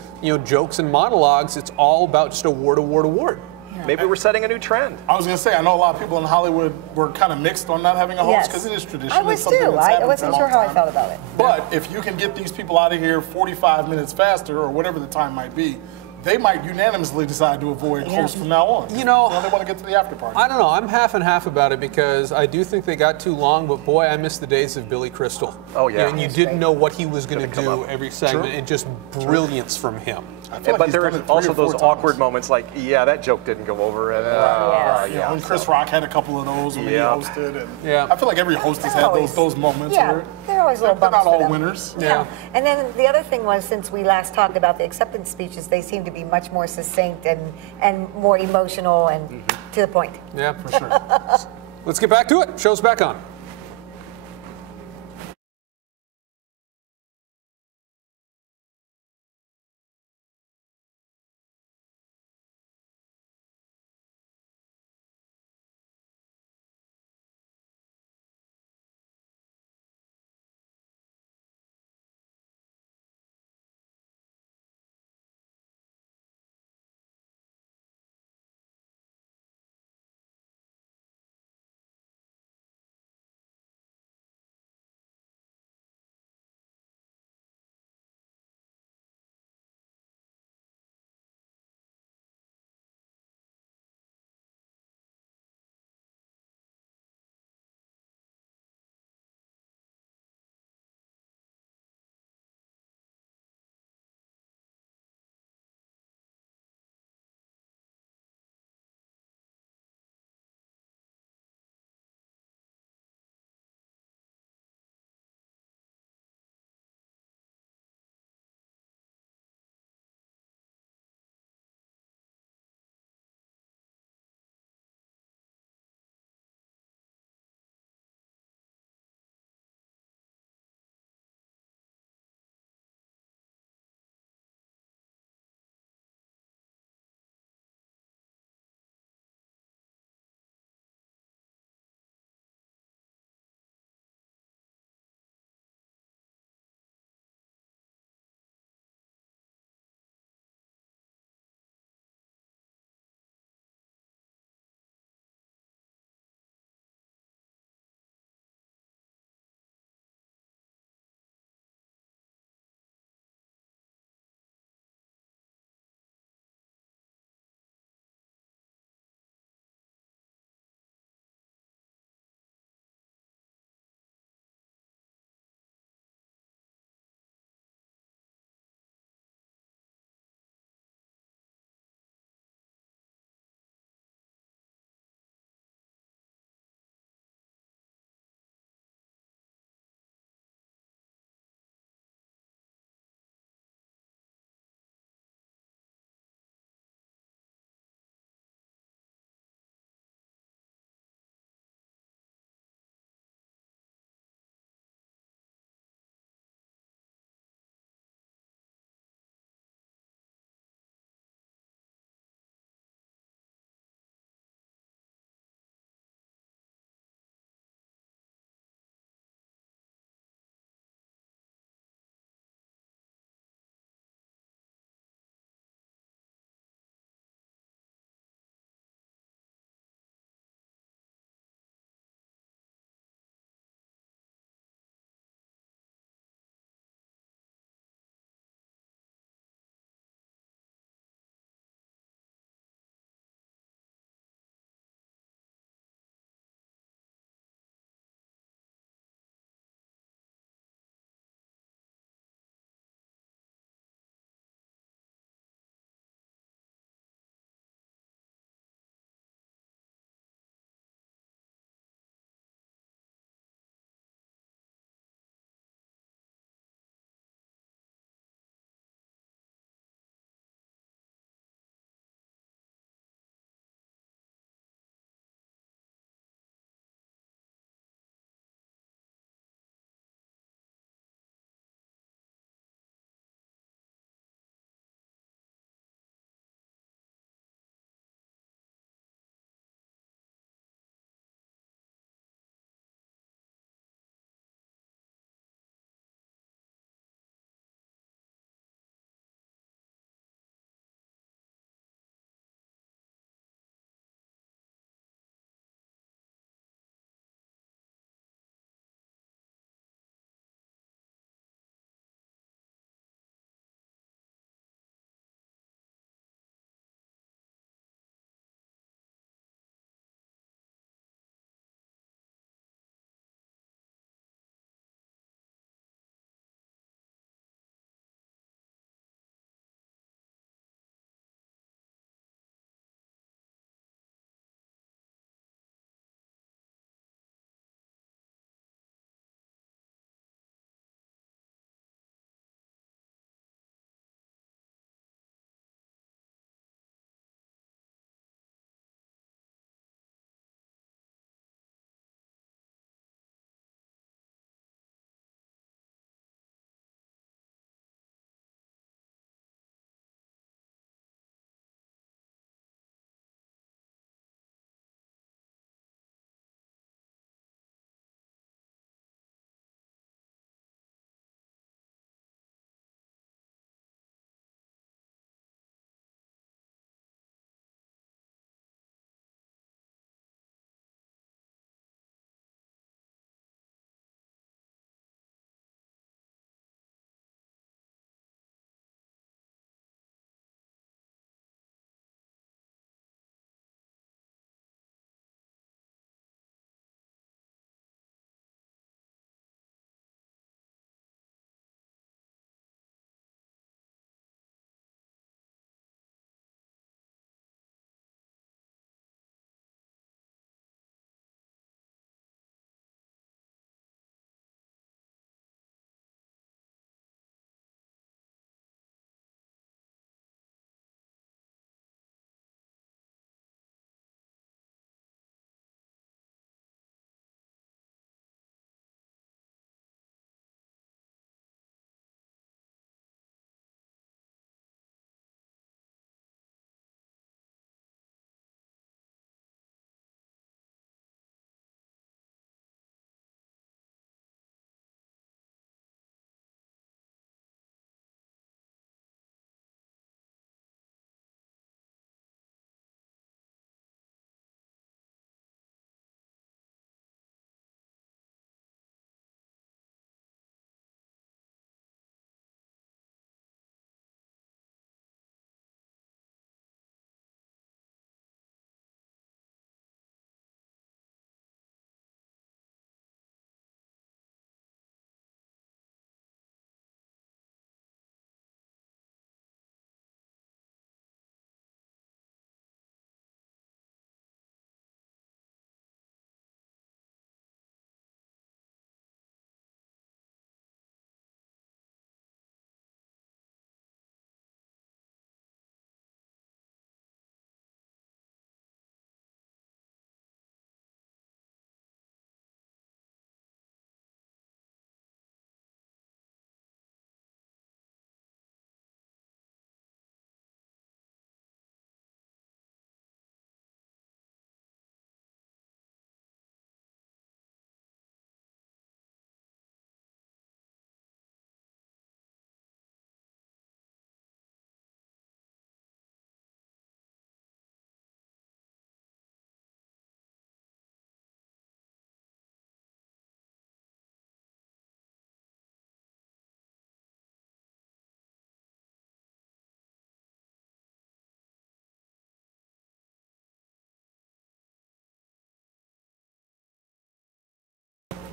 jokes and monologues. It's all about just award, award, award. Maybe we're setting a new trend. I was going to say, I know a lot of people in Hollywood were kind of mixed on not having a host Yes. because it is tradition. I It's was something too. that's I happened wasn't for a sure long how I time. felt about it. But if you can get these people out of here 45 minutes faster or whatever the time might be, they might unanimously decide to avoid hosts from now on. You know, they want to get to the after party. I don't know. I'm half and half about it because I do think they got too long, but boy, I miss the days of Billy Crystal. Oh, yeah. And you didn't know what he was going to Gonna come do up. every segment, and just brilliance from him. I feel like But he's there done are it 3 also or 4 those times. awkward moments like, yeah, that joke didn't go over. And, And Chris Rock had a couple of those when he Yeah. hosted. And Yeah. I feel like every host has They're had always- those moments. Yeah, where they're always little they're bumps not for all them. winners. Yeah. And then the other thing was, since we last talked about the acceptance speeches, they seem to be much more succinct and more emotional and to the point. Yeah. For sure. Let's get back to it. Show's back on.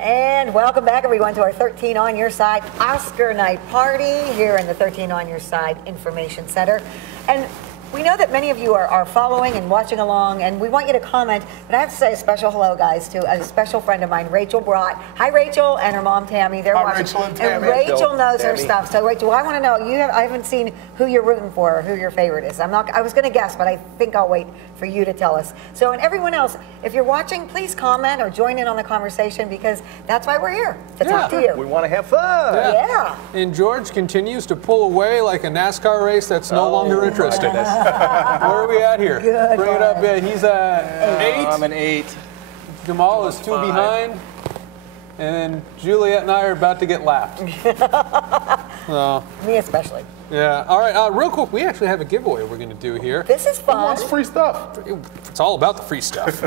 And welcome back, everyone, to our 13 on Your Side Oscar night party here in the 13 on Your Side Information Center. And we know that many of you are following and watching along, and we want you to comment. But I have to say a special hello, guys, to a special friend of mine, Rachel Brott. Hi, Rachel, and her mom, Tammy. They're watching. Rachel and Tammy. Rachel knows her Tammy. stuff. So, Rachel, I want to know. I haven't seen who you're rooting for or who your favorite is. I was going to guess, but I think I'll wait for you to tell us. So, and everyone else, if you're watching, please comment or join in on the conversation, because that's why we're here, to talk to you. We want to have fun. Yeah. And George continues to pull away like a NASCAR race that's no longer interesting. Where are we at here? Good Bring it up. one. Yeah, he's at 8. I'm an 8. Jamal is 2 behind. And then Juliet and I are about to get lapped. So, Me especially. yeah. All right. Real quick, we actually have a giveaway we're going to do here. This is Who fun. wants free stuff? It's all about the free stuff.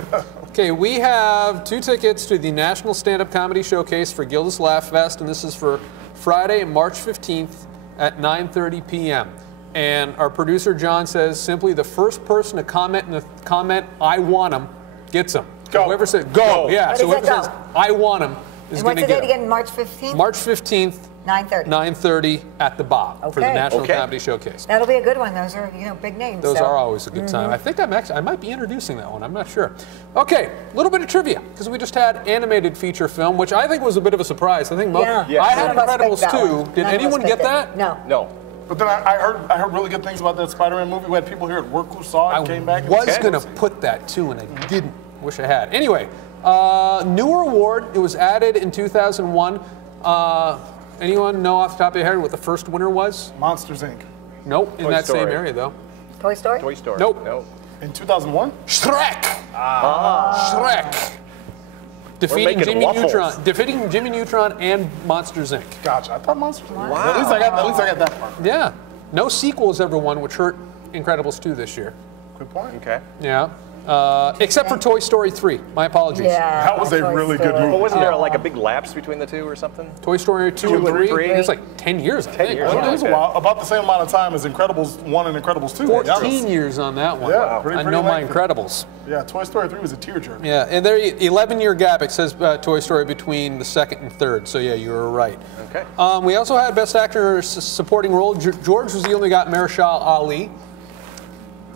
Okay, we have 2 tickets to the National Stand-Up Comedy Showcase for Gilda's Laugh Fest, and this is for Friday, March 15th at 9:30 p.m. And our producer, John, says simply the first person to comment in the comment, "I want them," gets them. Go. Whoever says go, yeah. What So does it whoever says go? "I want them" is And going what's to the get date 'em. again? March 15th? March 15th, 9:30. 9:30 at the Bob for the Okay. National Okay. Comedy Showcase. That'll be a good one. Those are, big names. Those so. are always a good time. I think I might be introducing that one. I'm not sure. Okay, a little bit of trivia, because we just had animated feature film, which I think was a bit of a surprise. I think Yeah. I had None of us picked Incredibles that too. one. Did None of us anyone picked get it. that? No. No. But then I heard really good things about that Spider-Man movie. We had people here at work who saw it, I came back. and was said, going to put that too, and I didn't. Wish I had. Anyway, newer award. It was added in 2001. Anyone know off the top of your head what the first winner was? Monsters Inc. Nope, in Toy that same Story. area though. Toy Story? Toy Story. Nope. No. In 2001? Shrek. Shrek. Defeating making Jimmy waffles. Neutron. Defeating Jimmy Neutron and Monsters Inc. Gotcha. I thought Monsters Inc. Wow. At least I got that part. Yeah. No sequels ever won, which hurt Incredibles 2 this year. Good point. Okay. Yeah. Except for Toy Story 3. My apologies. Yeah. That was a Toy really good Story. movie. Well, wasn't there like a big lapse between the two or something? Toy Story 2 Two and and 3. three. It's like 10 years, I think. years, wasn't Well, it was it? a while, about the same amount of time as Incredibles 1 and Incredibles 2. to be 14 honest. years on that one. Yeah, Wow. pretty I know my lengthy. Incredibles. Yeah, Toy Story 3 was a tearjerker. Yeah, and there 11-year gap. It says Toy Story between the second and third. So yeah, you were right. Okay. We also had Best Actor Supporting Role. George was the only got Mahershala Ali.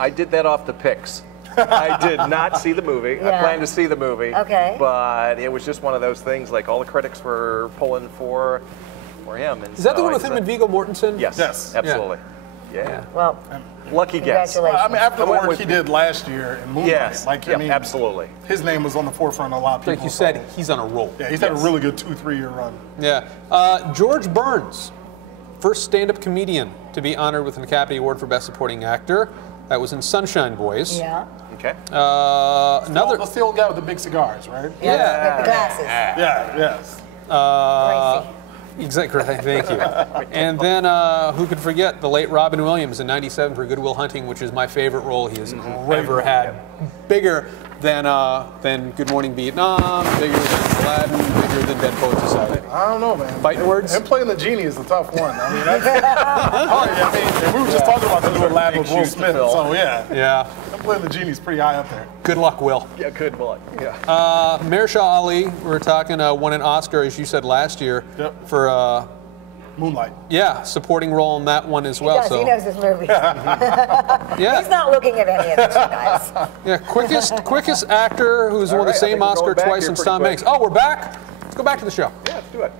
I did that off the picks. I did not see the movie. I Yeah. planned to see the movie. Okay. But it was just one of those things, like all the critics were pulling for him. And Is that the so one I with him said- and Viggo Mortensen? Yes. Yes. Absolutely. Yeah. Well, Lucky guess. congratulations. Well, I mean, after I the went work with he you. did last year in Moonlight, Yes. like, Yep, I mean, absolutely. his name was on the forefront of a lot of people. Like you so- said, he's on a roll. Yeah, he's had a Yes. really good 2-3 year run. Yeah. George Burns, first stand-up comedian to be honored with an Academy Award for Best Supporting Actor. That was in Sunshine Boys. yeah. Okay. Another. That's the old guy with the big cigars, right? Yeah. With the glasses. Yeah, yes. Gracie. Exactly. Thank you. And then who could forget the late Robin Williams in '97 for Good Will Hunting, which is my favorite role he has ever had. Bigger than Good Morning Vietnam, bigger than Aladdin, bigger than Dead Poets Society. I don't know, man. Fighting words? Him playing the genie is a tough one. I mean, that's, I mean, and we were just talking about the new Aladdin with Will shoes to Smith, fill. so yeah. Yeah. Him playing the genie is pretty high up there. Good luck, Will. Yeah, good luck. Yeah. Mahershala Ali, we were talking, won an Oscar, as you said, last year Yep. for, Moonlight. supporting role in that one as well. He does. So He knows his movies. yeah, He's not looking at any of this, you guys. yeah, quickest actor who's won the right, I same think we're Oscar going back twice here since pretty Tom quick. Hanks. Oh, we're back. Let's go back to the show. Yeah, let's do it.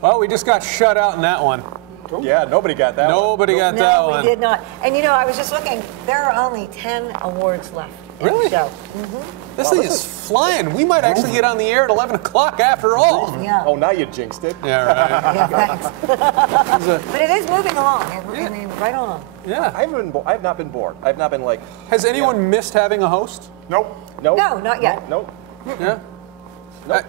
Well, we just got shut out in that one. Yeah, nobody got that one. Nobody got that No, one. we did not. And you know, I was just looking. There are only 10 awards left in Really? the show. This thing is flying. We might actually get on the air at 11 o'clock after all. Yeah. Oh, now you jinxed it. Yeah, right. Yeah, thanks. But it is moving along. I mean, right on. Yeah. I've not been bored. I've not been like. Has anyone missed having a host? Nope. Nope. No, not yet. Nope. Yeah.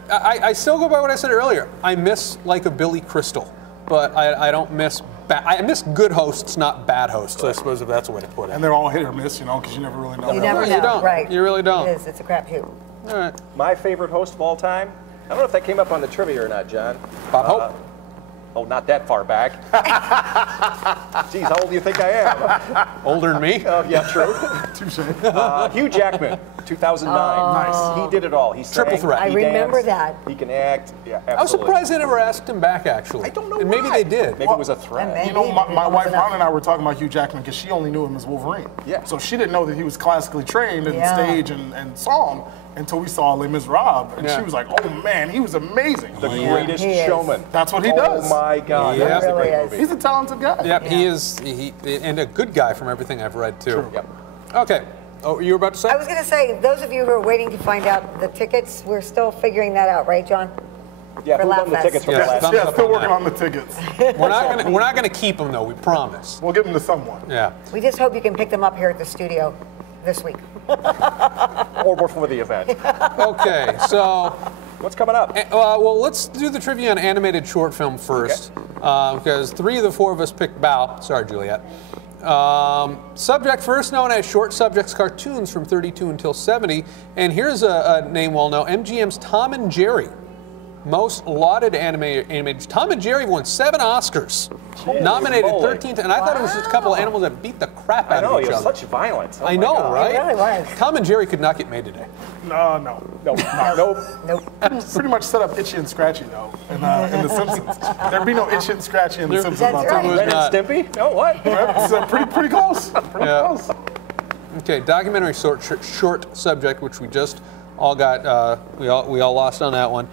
I still go by what I said earlier. I miss like a Billy Crystal, but I don't miss. I miss good hosts, not bad hosts. I suppose if that's the way to put it. And they're all hit or miss, you know, because you never really know. You never You know. don't. Right. You really don't. It is. It's a crapshoot. All right. My favorite host of all time. I don't know if that came up on the trivia or not, John. Bob Hope. Oh, not that far back. Geez, how old do you think I am? Older than me. Oh, yeah, true. Touche. Hugh Jackman, 2009. Nice. He did it all. He sang, Triple threat. I he remember danced, that. He can act. Yeah, absolutely. I was surprised they never asked him back, actually. I don't know And maybe why. they did. Maybe it was a threat. Maybe. You know, my Maybe wife it was Ron and I were talking about Hugh Jackman because she only knew him as Wolverine. Yeah. So she didn't know that he was classically trained in Yeah. stage and song until we saw Les Miserables, and Yeah. she was like, "Oh man, he was amazing." The greatest he is. showman. That's what he does. Oh my God, Yeah. that was a He really great is. movie. He's a talented guy. Yep, Yeah. he is, and a good guy from everything I've read too. True. Yep. Okay. Oh, you were about to say? I was going to say, those of you who are waiting to find out the tickets, we're still figuring that out, right, John? Yeah, For who won Laugh the Fest. tickets from Yes, the last? thumbs Yeah, up still on working that. on the tickets. We're not gonna keep them though. We promise. We'll give them to someone. Yeah. We just hope you can pick them up here at the studio this week. Or before the event. Okay. So, What's coming up? well, let's do the trivia on animated short film first, because 3 of the 4 of us picked Bow. Sorry, Juliet. Subject first known as Short Subjects cartoons from 32 until 70, and here's a name well known: MGM's Tom and Jerry. Most lauded animated. Tom and Jerry won 7 Oscars, nominated moly. 13th, and I thought it was just a couple of animals that beat the crap I out know, of each you have other. such violence. Oh I my know, God. right? It really was. Tom and Jerry could not get made today. No. Nope. Nope. Nope. Pretty much set up Itchy and Scratchy though in The Simpsons. There'd be no Itchy and Scratchy in The Simpsons. That's I'll tell you. right. Ren not. and Stimpy? No, what? It's pretty close. Pretty Yeah. close. Okay, documentary short subject, which we just all got, we all lost on that one.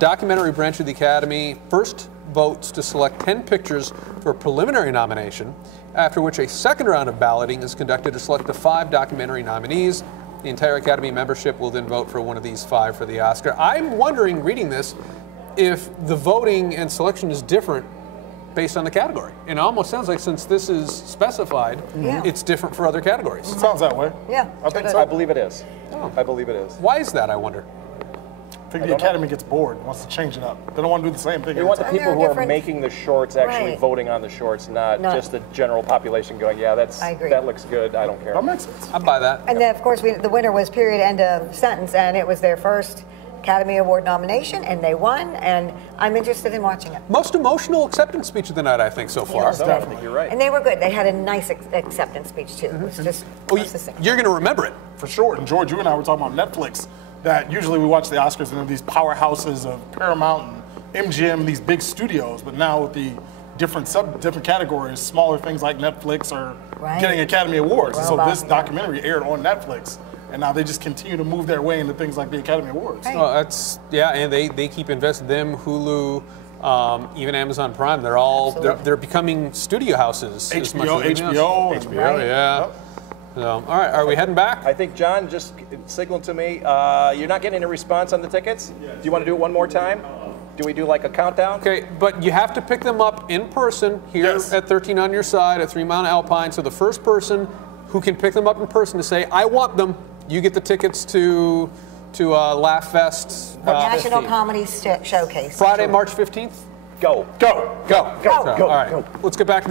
Documentary branch of the Academy first votes to select 10 pictures for a preliminary nomination, after which a second round of balloting is conducted to select the 5 documentary nominees. The entire Academy membership will then vote for one of these 5 for the Oscar. I'm wondering, reading this, if the voting and selection is different based on the category. And it almost sounds like since this is specified, Yeah. it's different for other categories. Sounds that way. Yeah. I think sure so. I believe it is. Oh. I believe it is. Why is that, I wonder? I think the Academy gets bored and wants to change it up. They don't want to do the same thing. They want the And people they're who are different- making the shorts actually Right. voting on the shorts, not Not- just the general population going, yeah, I agree. that looks good, I don't care. That makes sense. I buy that. And then, of course, the winner was period, end of sentence, and it was their first Academy Award nomination, and they won, and I'm interested in watching it. Most emotional acceptance speech of the night, I think, so far. Yes. No, I think you're right. And they were good. They had a nice acceptance speech, too. It was just Oh, succinct. you're going to remember it. For sure. And George, you and I were talking about Netflix, that usually we watch the Oscars and they're these powerhouses of Paramount and MGM, these big studios, but now with the different categories, smaller things like Netflix are Right. getting Academy Awards. Well, So about- this documentary aired on Netflix, and now they just continue to move their way into things like the Academy Awards. Right. Well, and they keep investing. Them, Hulu, even Amazon Prime. They're all they're becoming studio houses. as much HBO, as anything HBO, else. and- HBO, Right. yeah. So, all right, are we heading back? I think John just signaled to me, you're not getting any response on the tickets? Do you want to do it one more time? Do we do like a countdown? Okay, but you have to pick them up in person here Yes. at 13 on your side at 3 Mount Alpine. So the first person who can pick them up in person to say, I want them, you get the tickets to Laugh Fest. The National Comedy Showcase. Friday, March 15th? Go. Go. Go. Go. So, all right, let's get back to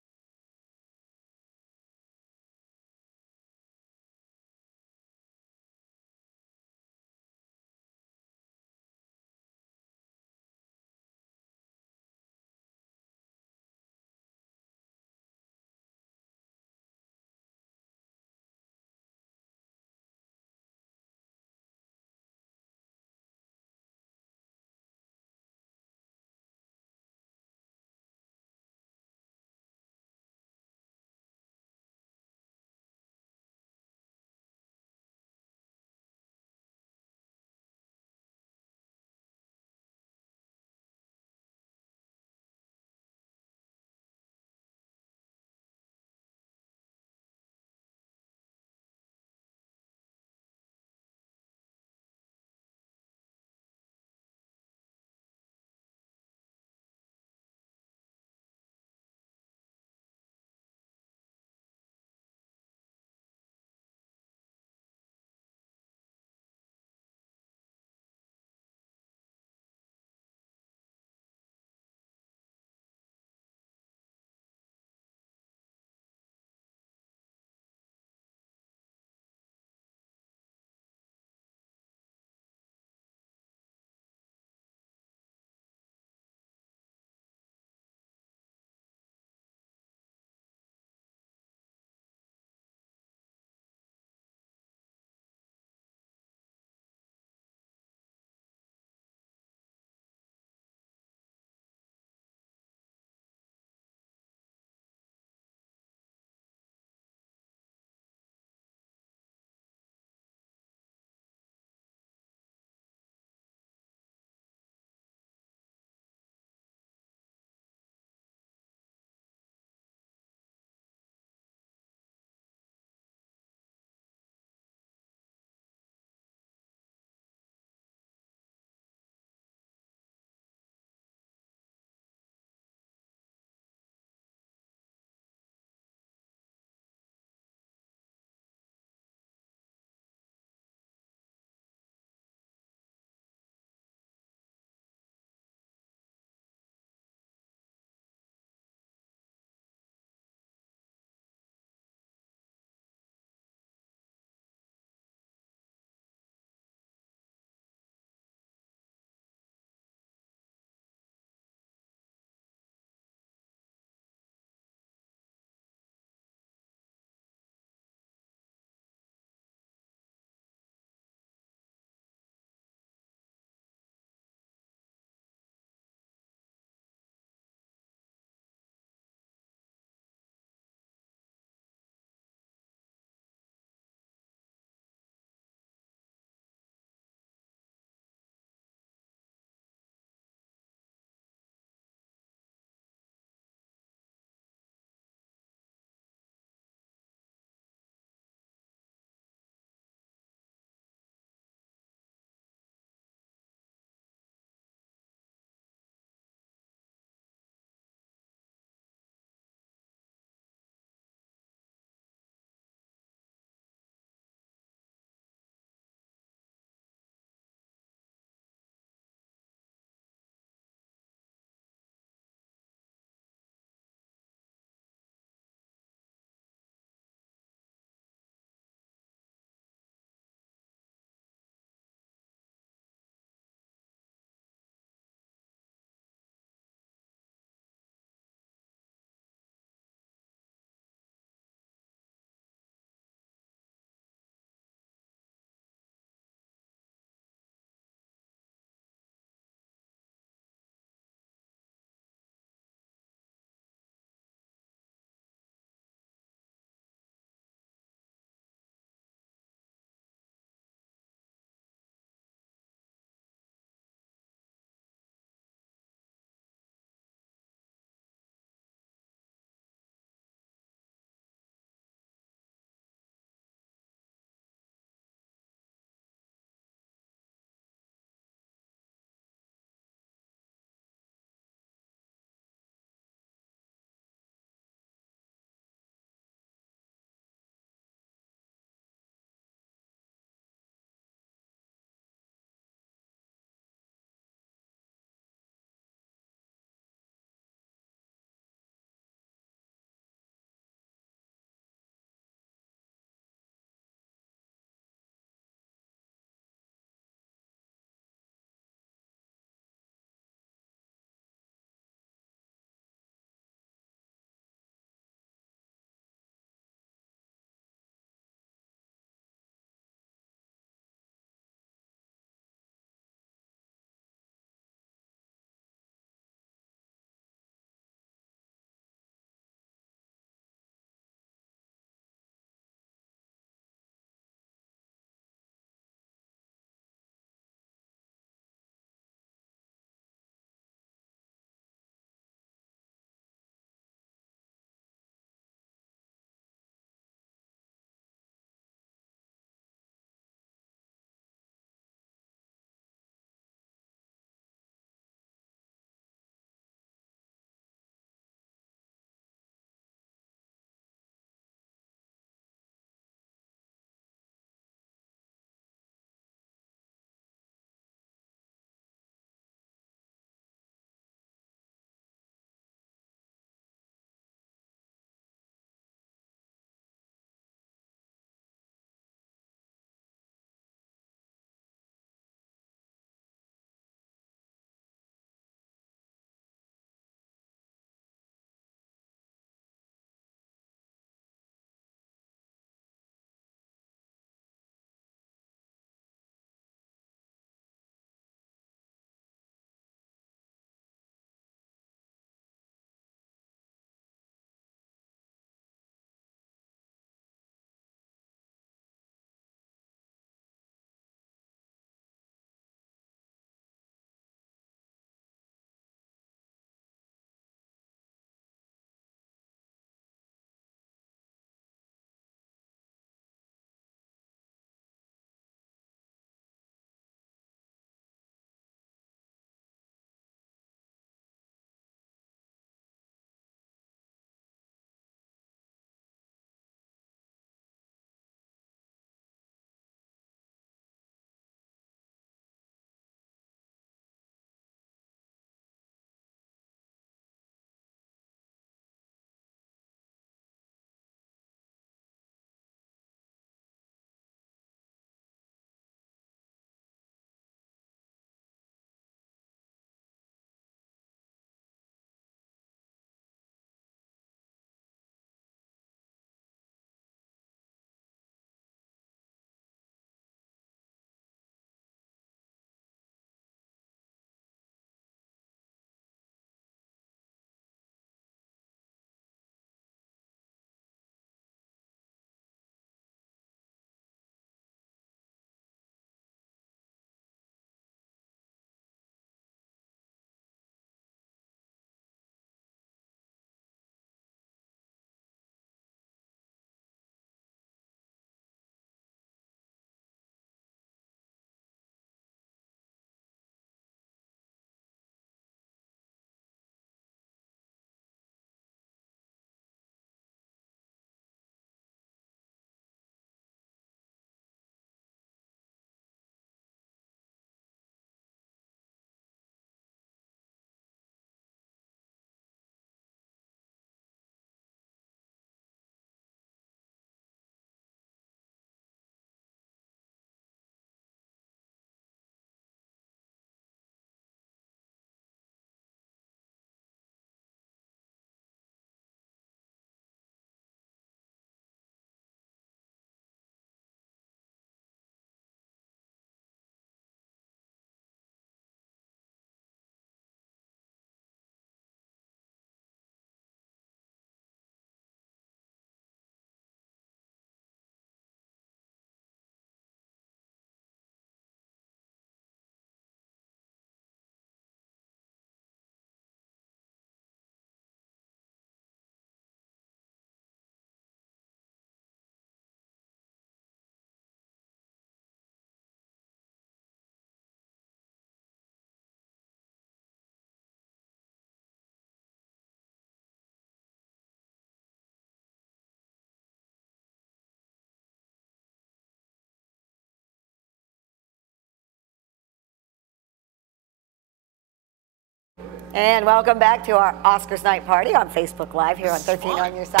And welcome back to our Oscars night party on Facebook Live here on 13 on Your Side.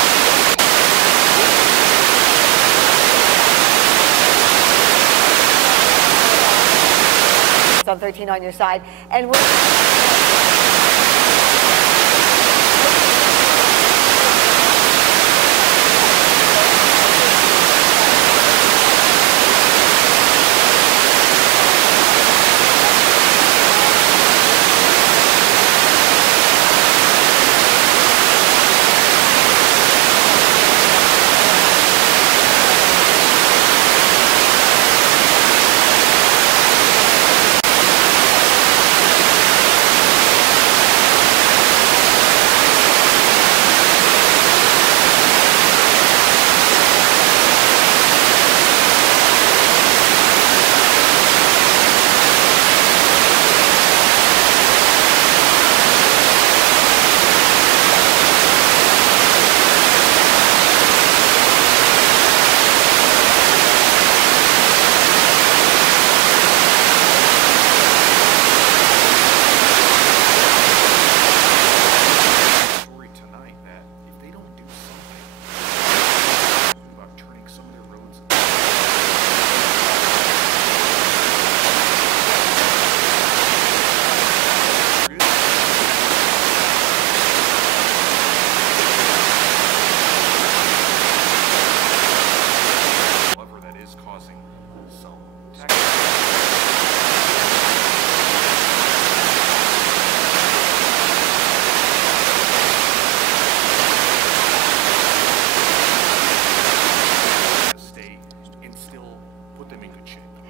It's on 13 on Your Side. And we're...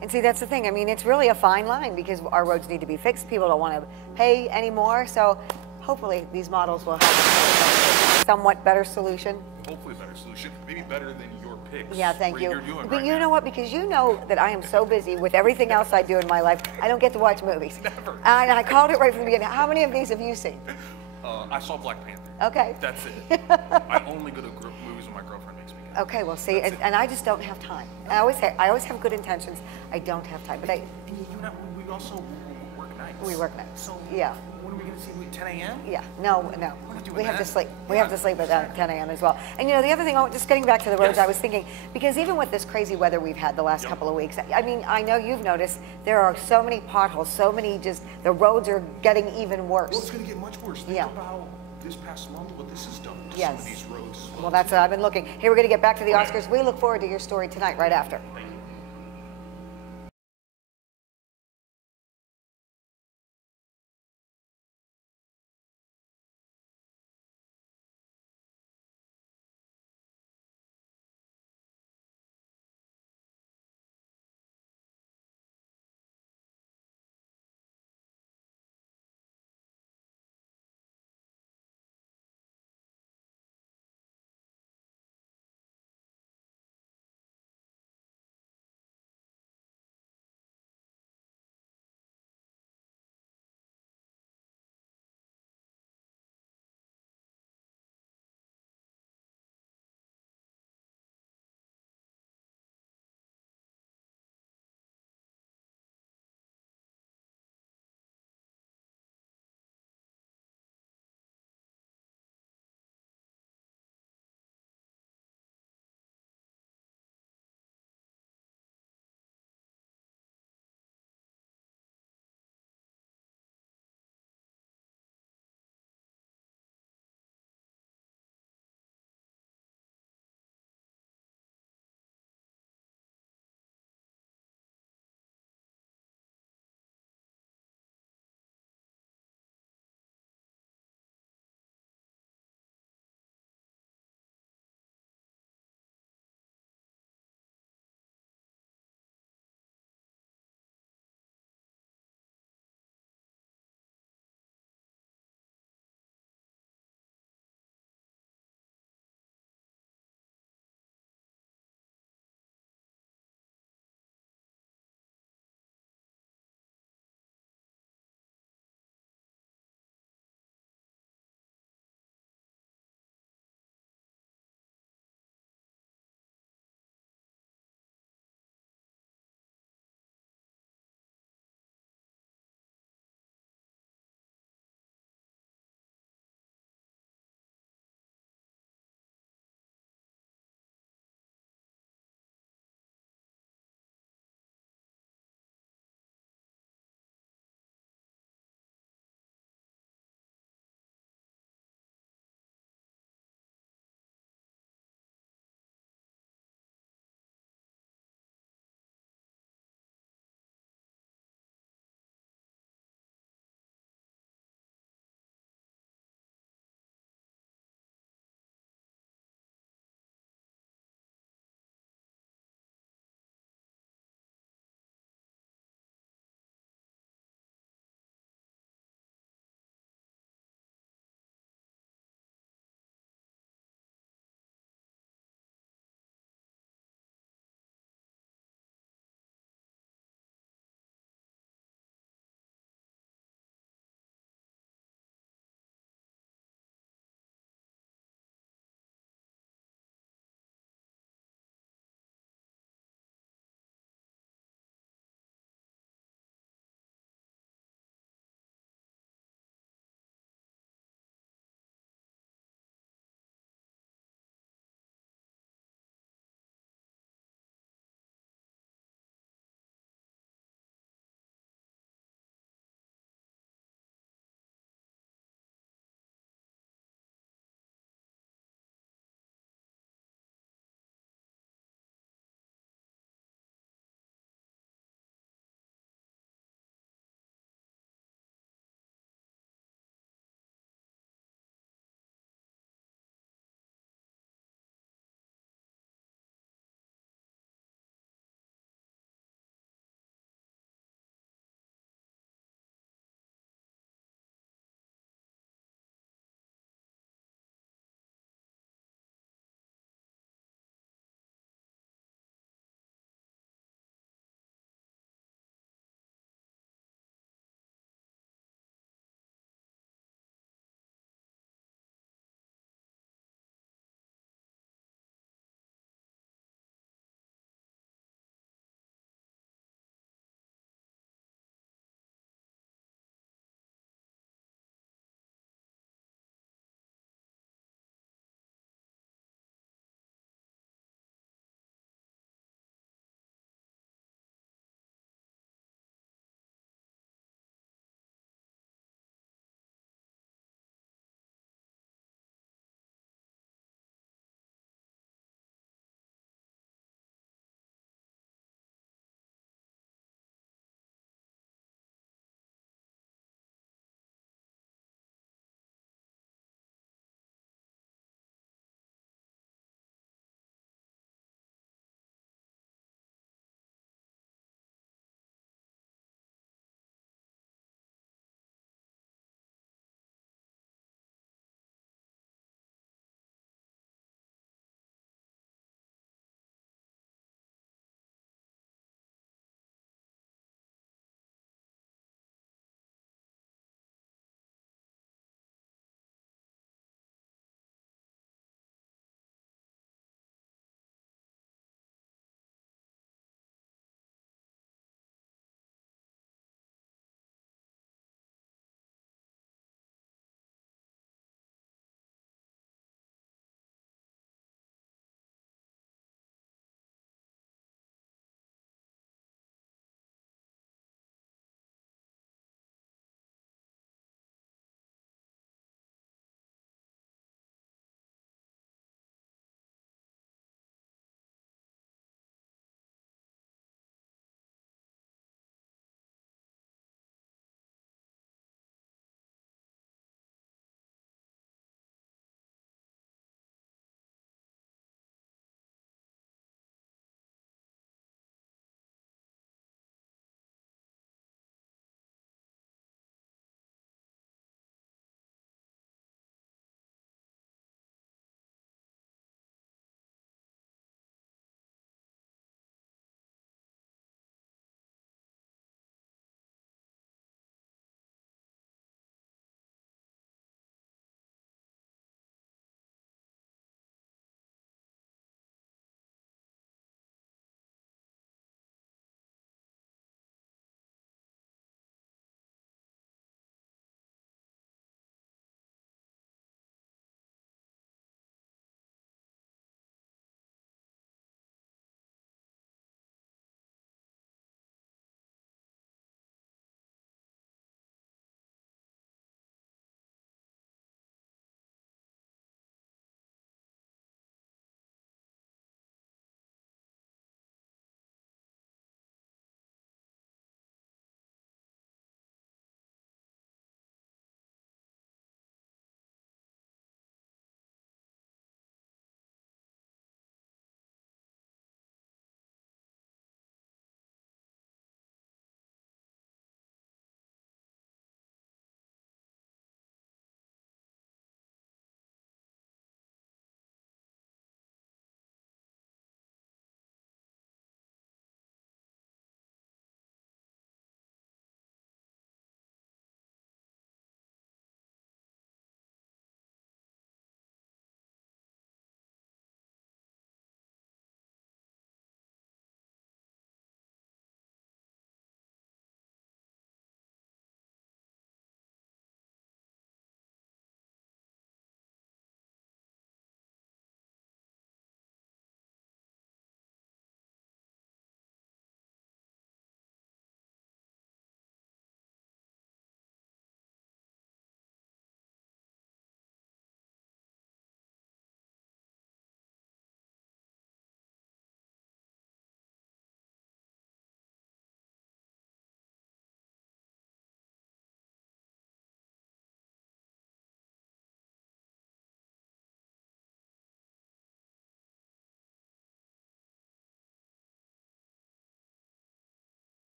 And see, that's the thing. I mean, it's really a fine line because our roads need to be fixed. People don't want to pay anymore. So hopefully these models will have a somewhat better solution. Hopefully a better solution. Maybe better than your picks. Yeah, thank you. But right you know what? Because you know that I am so busy with everything else I do in my life, I don't get to watch movies. Never. And I called it right from the beginning. How many of these have you seen? I saw Black Panther. Okay. That's it. I only go to movies when my girlfriend makes me go. Okay, well, see, and I just don't have time. I always have good intentions. I don't have time, but And we also work nights. we work nights. So yeah. When are we going to see? 10 a.m.? Yeah. No. We're not doing We have that. to sleep. We have to sleep at 10 a.m. as well. And you know, the other thing, just getting back to the roads, Yes. I was thinking, because even with this crazy weather we've had the last couple of weeks, I mean, I know you've noticed there are so many potholes, so many the roads are getting even worse. Well, it's going to get much worse. Think about this past month, what this has done to some of these roads. Well, that's what I've been looking. Here, we're going to get back to the Oscars. We look forward to your story tonight, right after.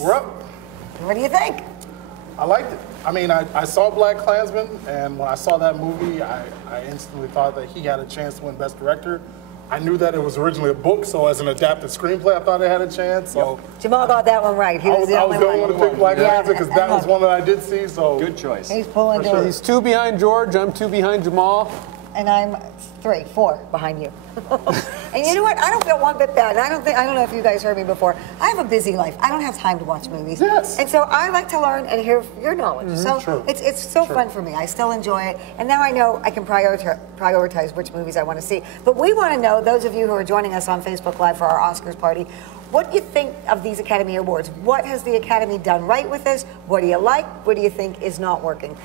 We're up. What do you think? I liked it. I mean, I saw Black Klansman, and when I saw that movie, I instantly thought that he had a chance to win Best Director. I knew that it was originally a book, so as an adapted screenplay, I thought it had a chance. So Jamal got that one right. He was the only one. I was going to pick Black Klansman because that was one that I did see. So good choice. He's pulling sure. doors. He's 2 behind George. I'm 2 behind Jamal. And I'm 3, 4 behind you. And you know what? I don't feel one bit bad. I don't know if you guys heard me before. I have a busy life. I don't have time to watch movies. Yes. And so I like to learn and hear your knowledge. So it's so fun for me. I still enjoy it. And now I know I can prioritize which movies I want to see. But we want to know, those of you who are joining us on Facebook Live for our Oscars party, what do you think of these Academy Awards? What has the Academy done right with this? What do you like? What do you think is not working?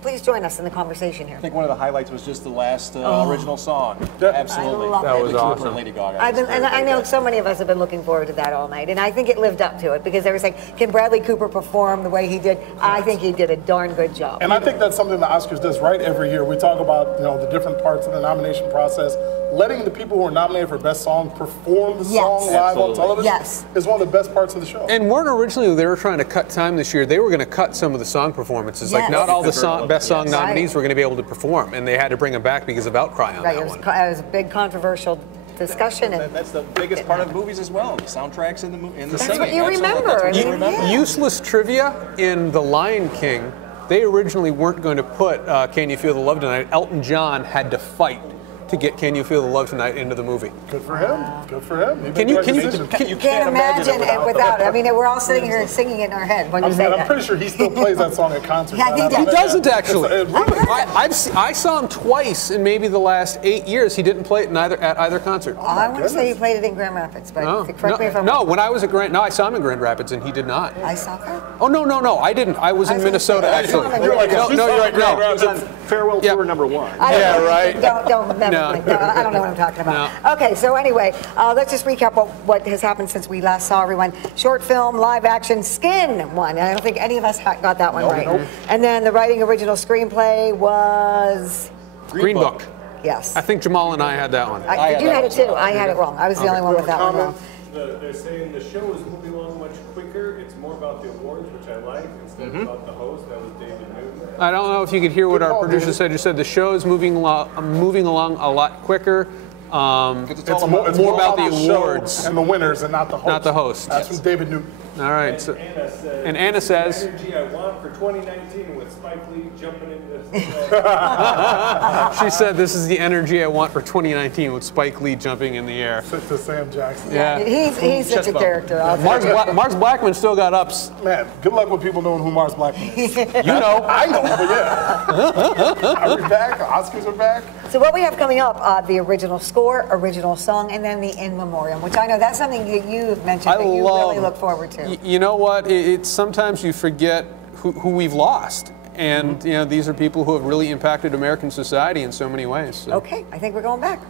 Please join us in the conversation here. I think one of the highlights was just the last original song. Absolutely. That was awesome. Lady Gaga. I know so many of us have been looking forward to that all night, and I think it lived up to it because they were saying, can Bradley Cooper perform the way he did? I think he did a darn good job. And I think that's something the Oscars does right every year. We talk about the different parts of the nomination process. Letting the people who are nominated for Best Song perform the song live on television is one of the best parts of the show. And weren't originally they were trying to cut time this year. They were going to cut some of the song performances. Like not all the Best Song nominees were going to be able to perform, and they had to bring them back because of outcry on that one. It was a big controversial discussion. And that's the biggest part of movies as well, the soundtracks and the singing. That's what you remember. Useless trivia in The Lion King, they originally weren't going to put Can You Feel the Love Tonight. Elton John had to fight to get Can You Feel the Love Tonight into the movie. Good for him. Good for him. You can't imagine it without it. I mean, we're all sitting here singing it in our head when you say that. I'm pretty sure he still plays that song at concerts. Yeah, he doesn't actually. Really? I saw him twice in maybe the last 8 years. He didn't play it at either concert. Oh, I want to say he played it in Grand Rapids, but correct me if I'm wrong. No, when I was at I saw him in Grand Rapids, and he did not. Ice soccer? Oh, no, I didn't. I was in Minnesota, actually. You're like, no, you're right. No. It was on Farewell Tour #1. Yeah, right. Don't I don't know what I'm talking about. No. Okay, so anyway, let's just recap what has happened since we last saw everyone. Short film, live action, Skin won. And I don't think any of us got that one right. Nope. And then the writing original screenplay was... Green Book. Yes. I think Jamal and I had that one. You had it too. I had it wrong. I was the only one with that one wrong. They're saying the show is moving along much quicker. It's more about the awards, which I like, instead of about the host. That was David Newton. I don't know if you could hear what our producer said. You said the show is moving along a lot quicker. It's more about the awards and the winners, and not the host. Not the host. That's from David Newton. All right. And Anna says, energy I want for 2019 with Spike Lee jumping into this. She said, this is the energy I want for 2019 with Spike Lee jumping in the air. To Sam Jackson. Yeah. He's such a character. Mars Blackman still got ups. Man, good luck with people knowing who Mars Blackman is. You know. I know, but yeah. Are we back? The Oscars are back. So what we have coming up, the original score, original song, and then the In Memoriam, which I know that's something that you've mentioned that you really look forward to. You know what? It's sometimes you forget who we've lost. And these are people who have really impacted American society in so many ways. So. Okay, I think we're going back.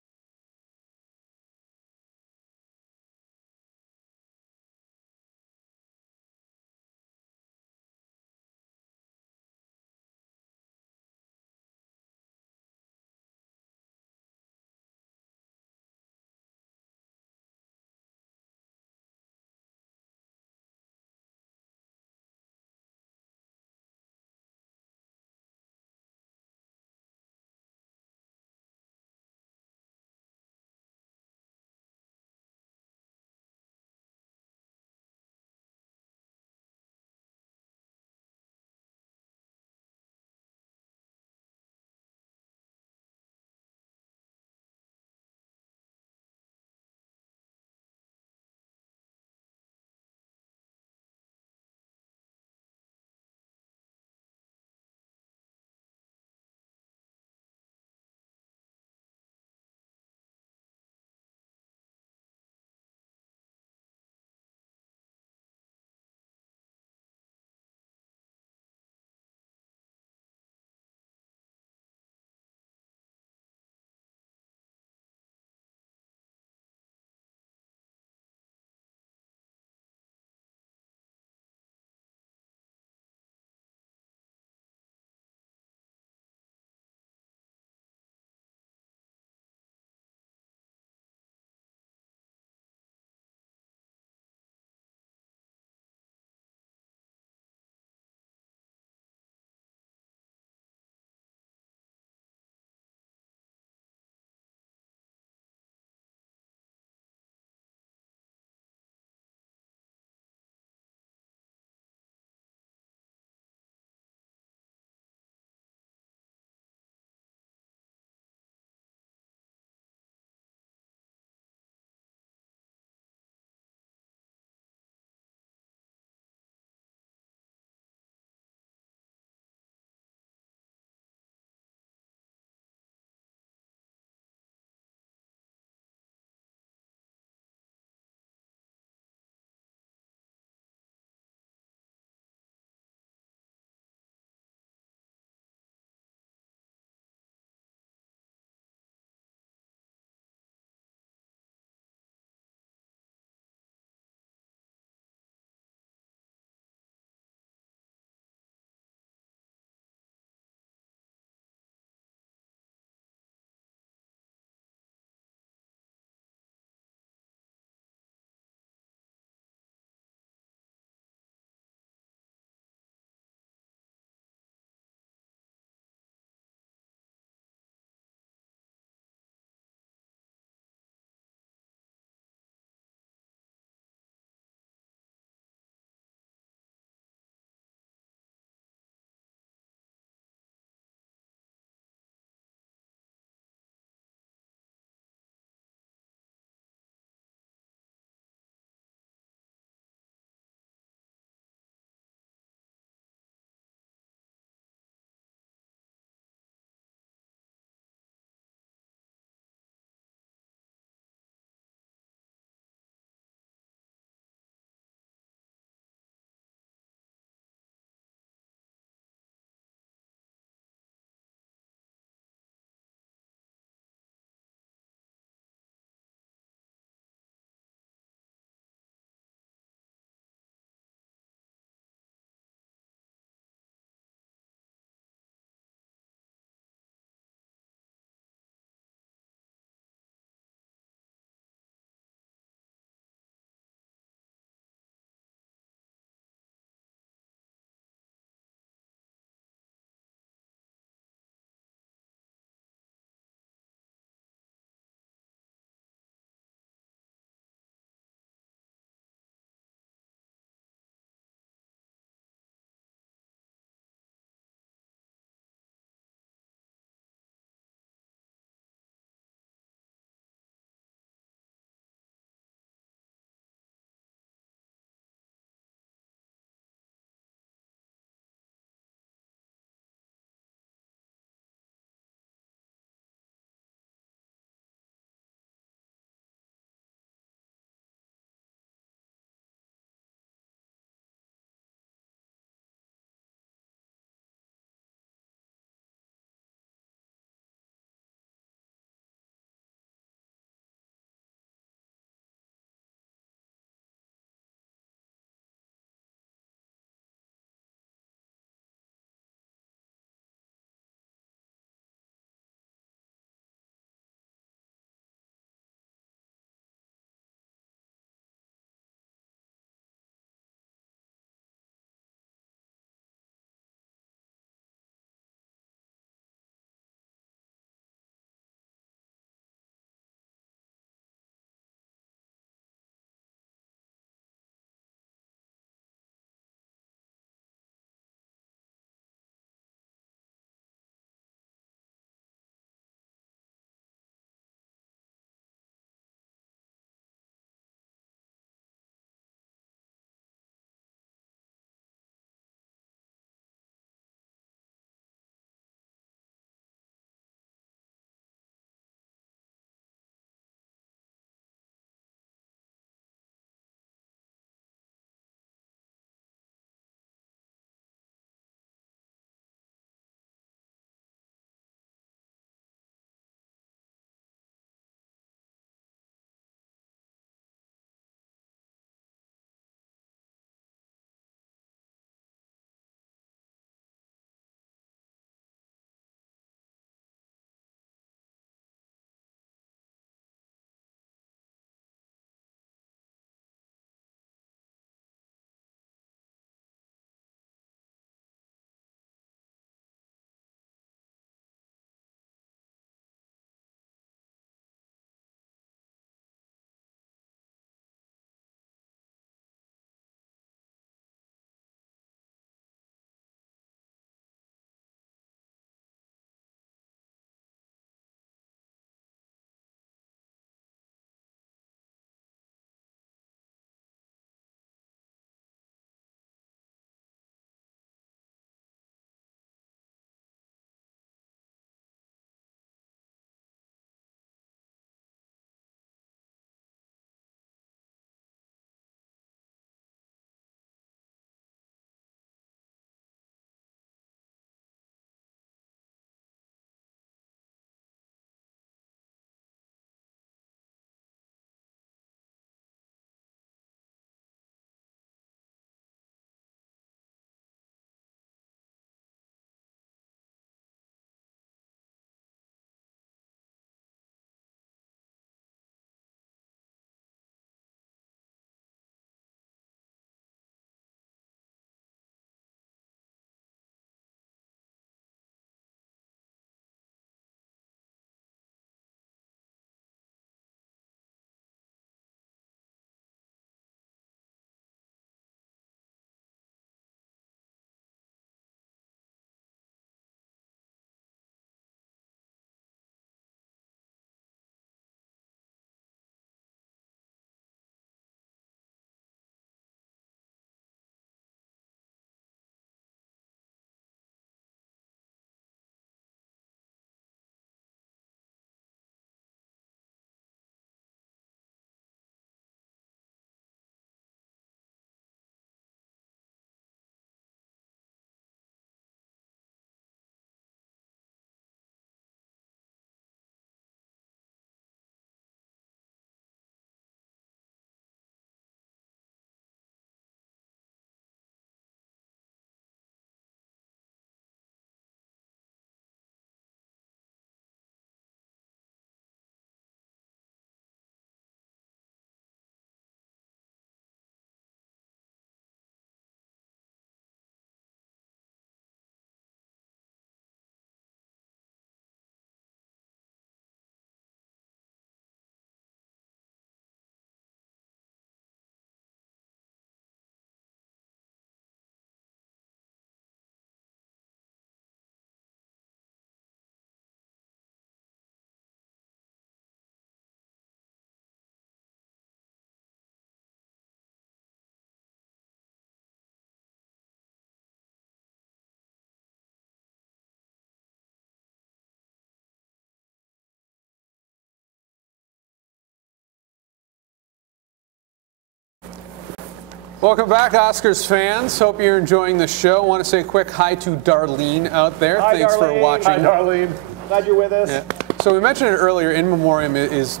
Welcome back, Oscars fans. Hope you're enjoying the show. I want to say a quick hi to Darlene out there. Hi, Thanks Darlene. for watching. Hi, Darlene. Glad you're with us. Yeah. So we mentioned it earlier, In Memoriam is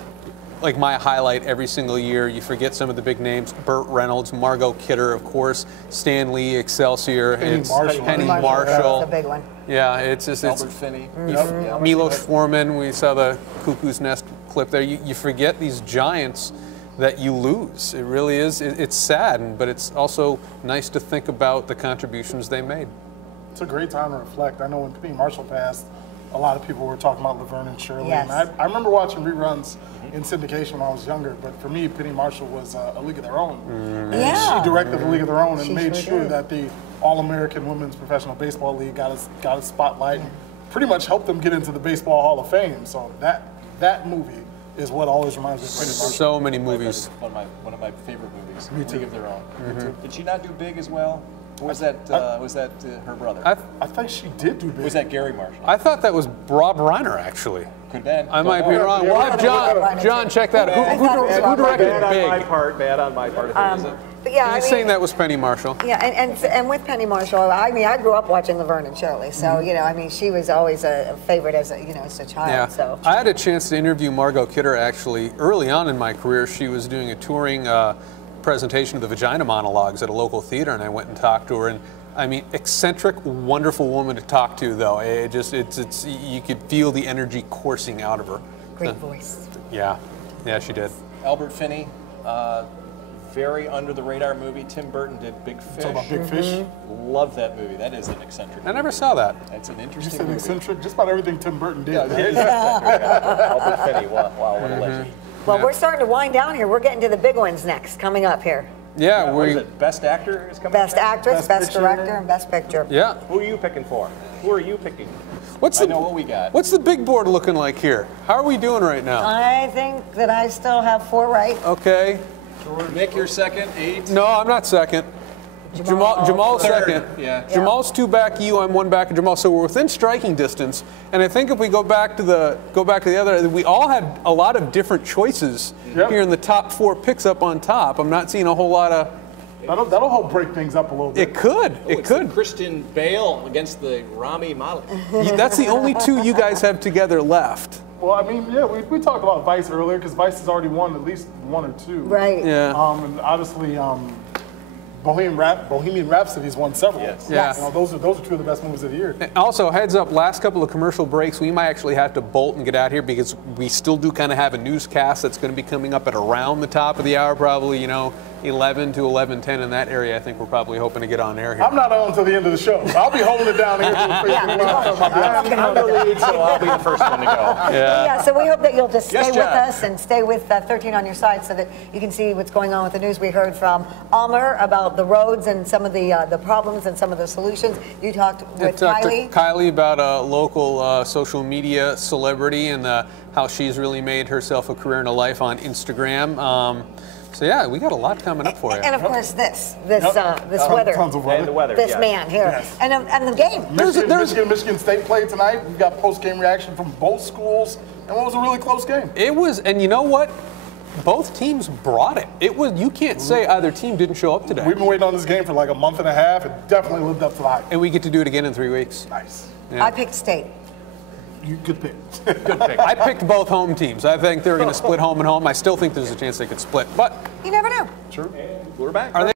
like my highlight every single year. You forget some of the big names: Burt Reynolds, Margot Kidder, of course, Stan Lee, Excelsior, Penny Marshall. Penny Marshall. That's a big one. Yeah, it's just Albert Finney. Milos Forman. We saw the Cuckoo's Nest clip there. You forget these giants that you lose. It really is. It's sad, but it's also nice to think about the contributions they made. It's a great time to reflect. I know when Penny Marshall passed, a lot of people were talking about Laverne and Shirley. Yes. And I remember watching reruns in syndication when I was younger, but for me, Penny Marshall was A League of Their Own. And Yeah. she directed A League of Their Own and She made sure sure did. that the All-American Women's Professional Baseball League got a spotlight and pretty much helped them get into the Baseball Hall of Fame. So that movie is what always reminds me of Penny Marshall. So many movies. One of my favorite movies. Me too. League of Their Own. Did she not do Big as well? Or was that her brother? I think she did do big. Was that Gary Marshall? I thought that was Rob Reiner, actually. Could have been. I might be wrong. Yeah, We'll have John check that out. Who directed Bad on my Big? part. Bad on my part. If it isn't. But yeah, He's saying that was Penny Marshall. Yeah, and with Penny Marshall, I mean, I grew up watching Laverne and Shirley, so you know, I mean, she was always a favorite as a child. Yeah. So I had a chance to interview Margot Kidder actually early on in my career. She was doing a touring presentation of the Vagina Monologues at a local theater, and I went and talked to her. And I mean, eccentric, wonderful woman to talk to, though. It's you could feel the energy coursing out of her. great voice. Yeah, she did. Albert Finney, very under the radar movie. Tim Burton did Big Fish. Talk about Big Fish. Love that movie. That is an eccentric. I never saw that. It's an You interesting said movie. eccentric. Just about everything Tim Burton did. Albert Finney. Wow, what a legend. Well, we're starting to wind down here. We're getting to the big ones next, coming up here. Yeah, What is it? Best Actor is coming Best up? Actress, Best Best Picture. Director, and Best Picture. Yeah. Who are you picking for? Who are you picking? What's I the know what we got. What's the big board looking like here? How are we doing right now? I think that I still have 4 right. Okay. Nick, you're second. 8. No, I'm not second. Jamal's second. Yeah. Jamal's 2 back you, I'm 1 back of Jamal. So we're within striking distance. And I think if we go back to the other, we all had a lot of different choices here in the top 4 picks up on top. I'm not seeing a whole lot of. That'll help break things up a little bit. It could. It could. Christian Bale against the Rami Malek. That's the only 2 you guys have together left. Well, I mean, yeah, we talked about Vice earlier because Vice has already won at least 1 or 2. Right. Yeah. And obviously, Bohemian Rhapsody's won several. Yes. Yeah. You know, those are 2 of the best movies of the year. Also, heads up, last couple of commercial breaks, we might actually have to bolt and get out here because we still do kind of have a newscast that's going to be coming up at around the top of the hour, probably, 11 to 11:10 in that area. I think we're probably hoping to get on air here. I'm not on until the end of the show. I'll be holding it down here. I'm the lead, so I'll be the first one to go. Yeah, so we hope that you'll just stay Yes, with John. us and stay with 13 on your side so that you can see what's going on with the news. We heard from Almer about the roads and some of the problems and some of the solutions. You talked with Kylie. Kylie about a local social media celebrity and how she's really made herself a career and a life on Instagram. So yeah, we got a lot coming up for you. And of course this weather. Tons of weather. And the weather. This yes. man here. Yes. And the game. Michigan State played tonight. We've got post-game reaction from both schools, and it was a really close game. It was, and you know what? Both teams brought it. It was. You can't say either team didn't show up today. We've been waiting on this game for like a month and a half. It definitely lived up to the hype. And we get to do it again in 3 weeks. Nice. Yeah. I picked State. Good pick. Good pick. I picked both home teams. I think they're going to split home and home. I still think there's a chance they could split, but You never know. We're back. are they?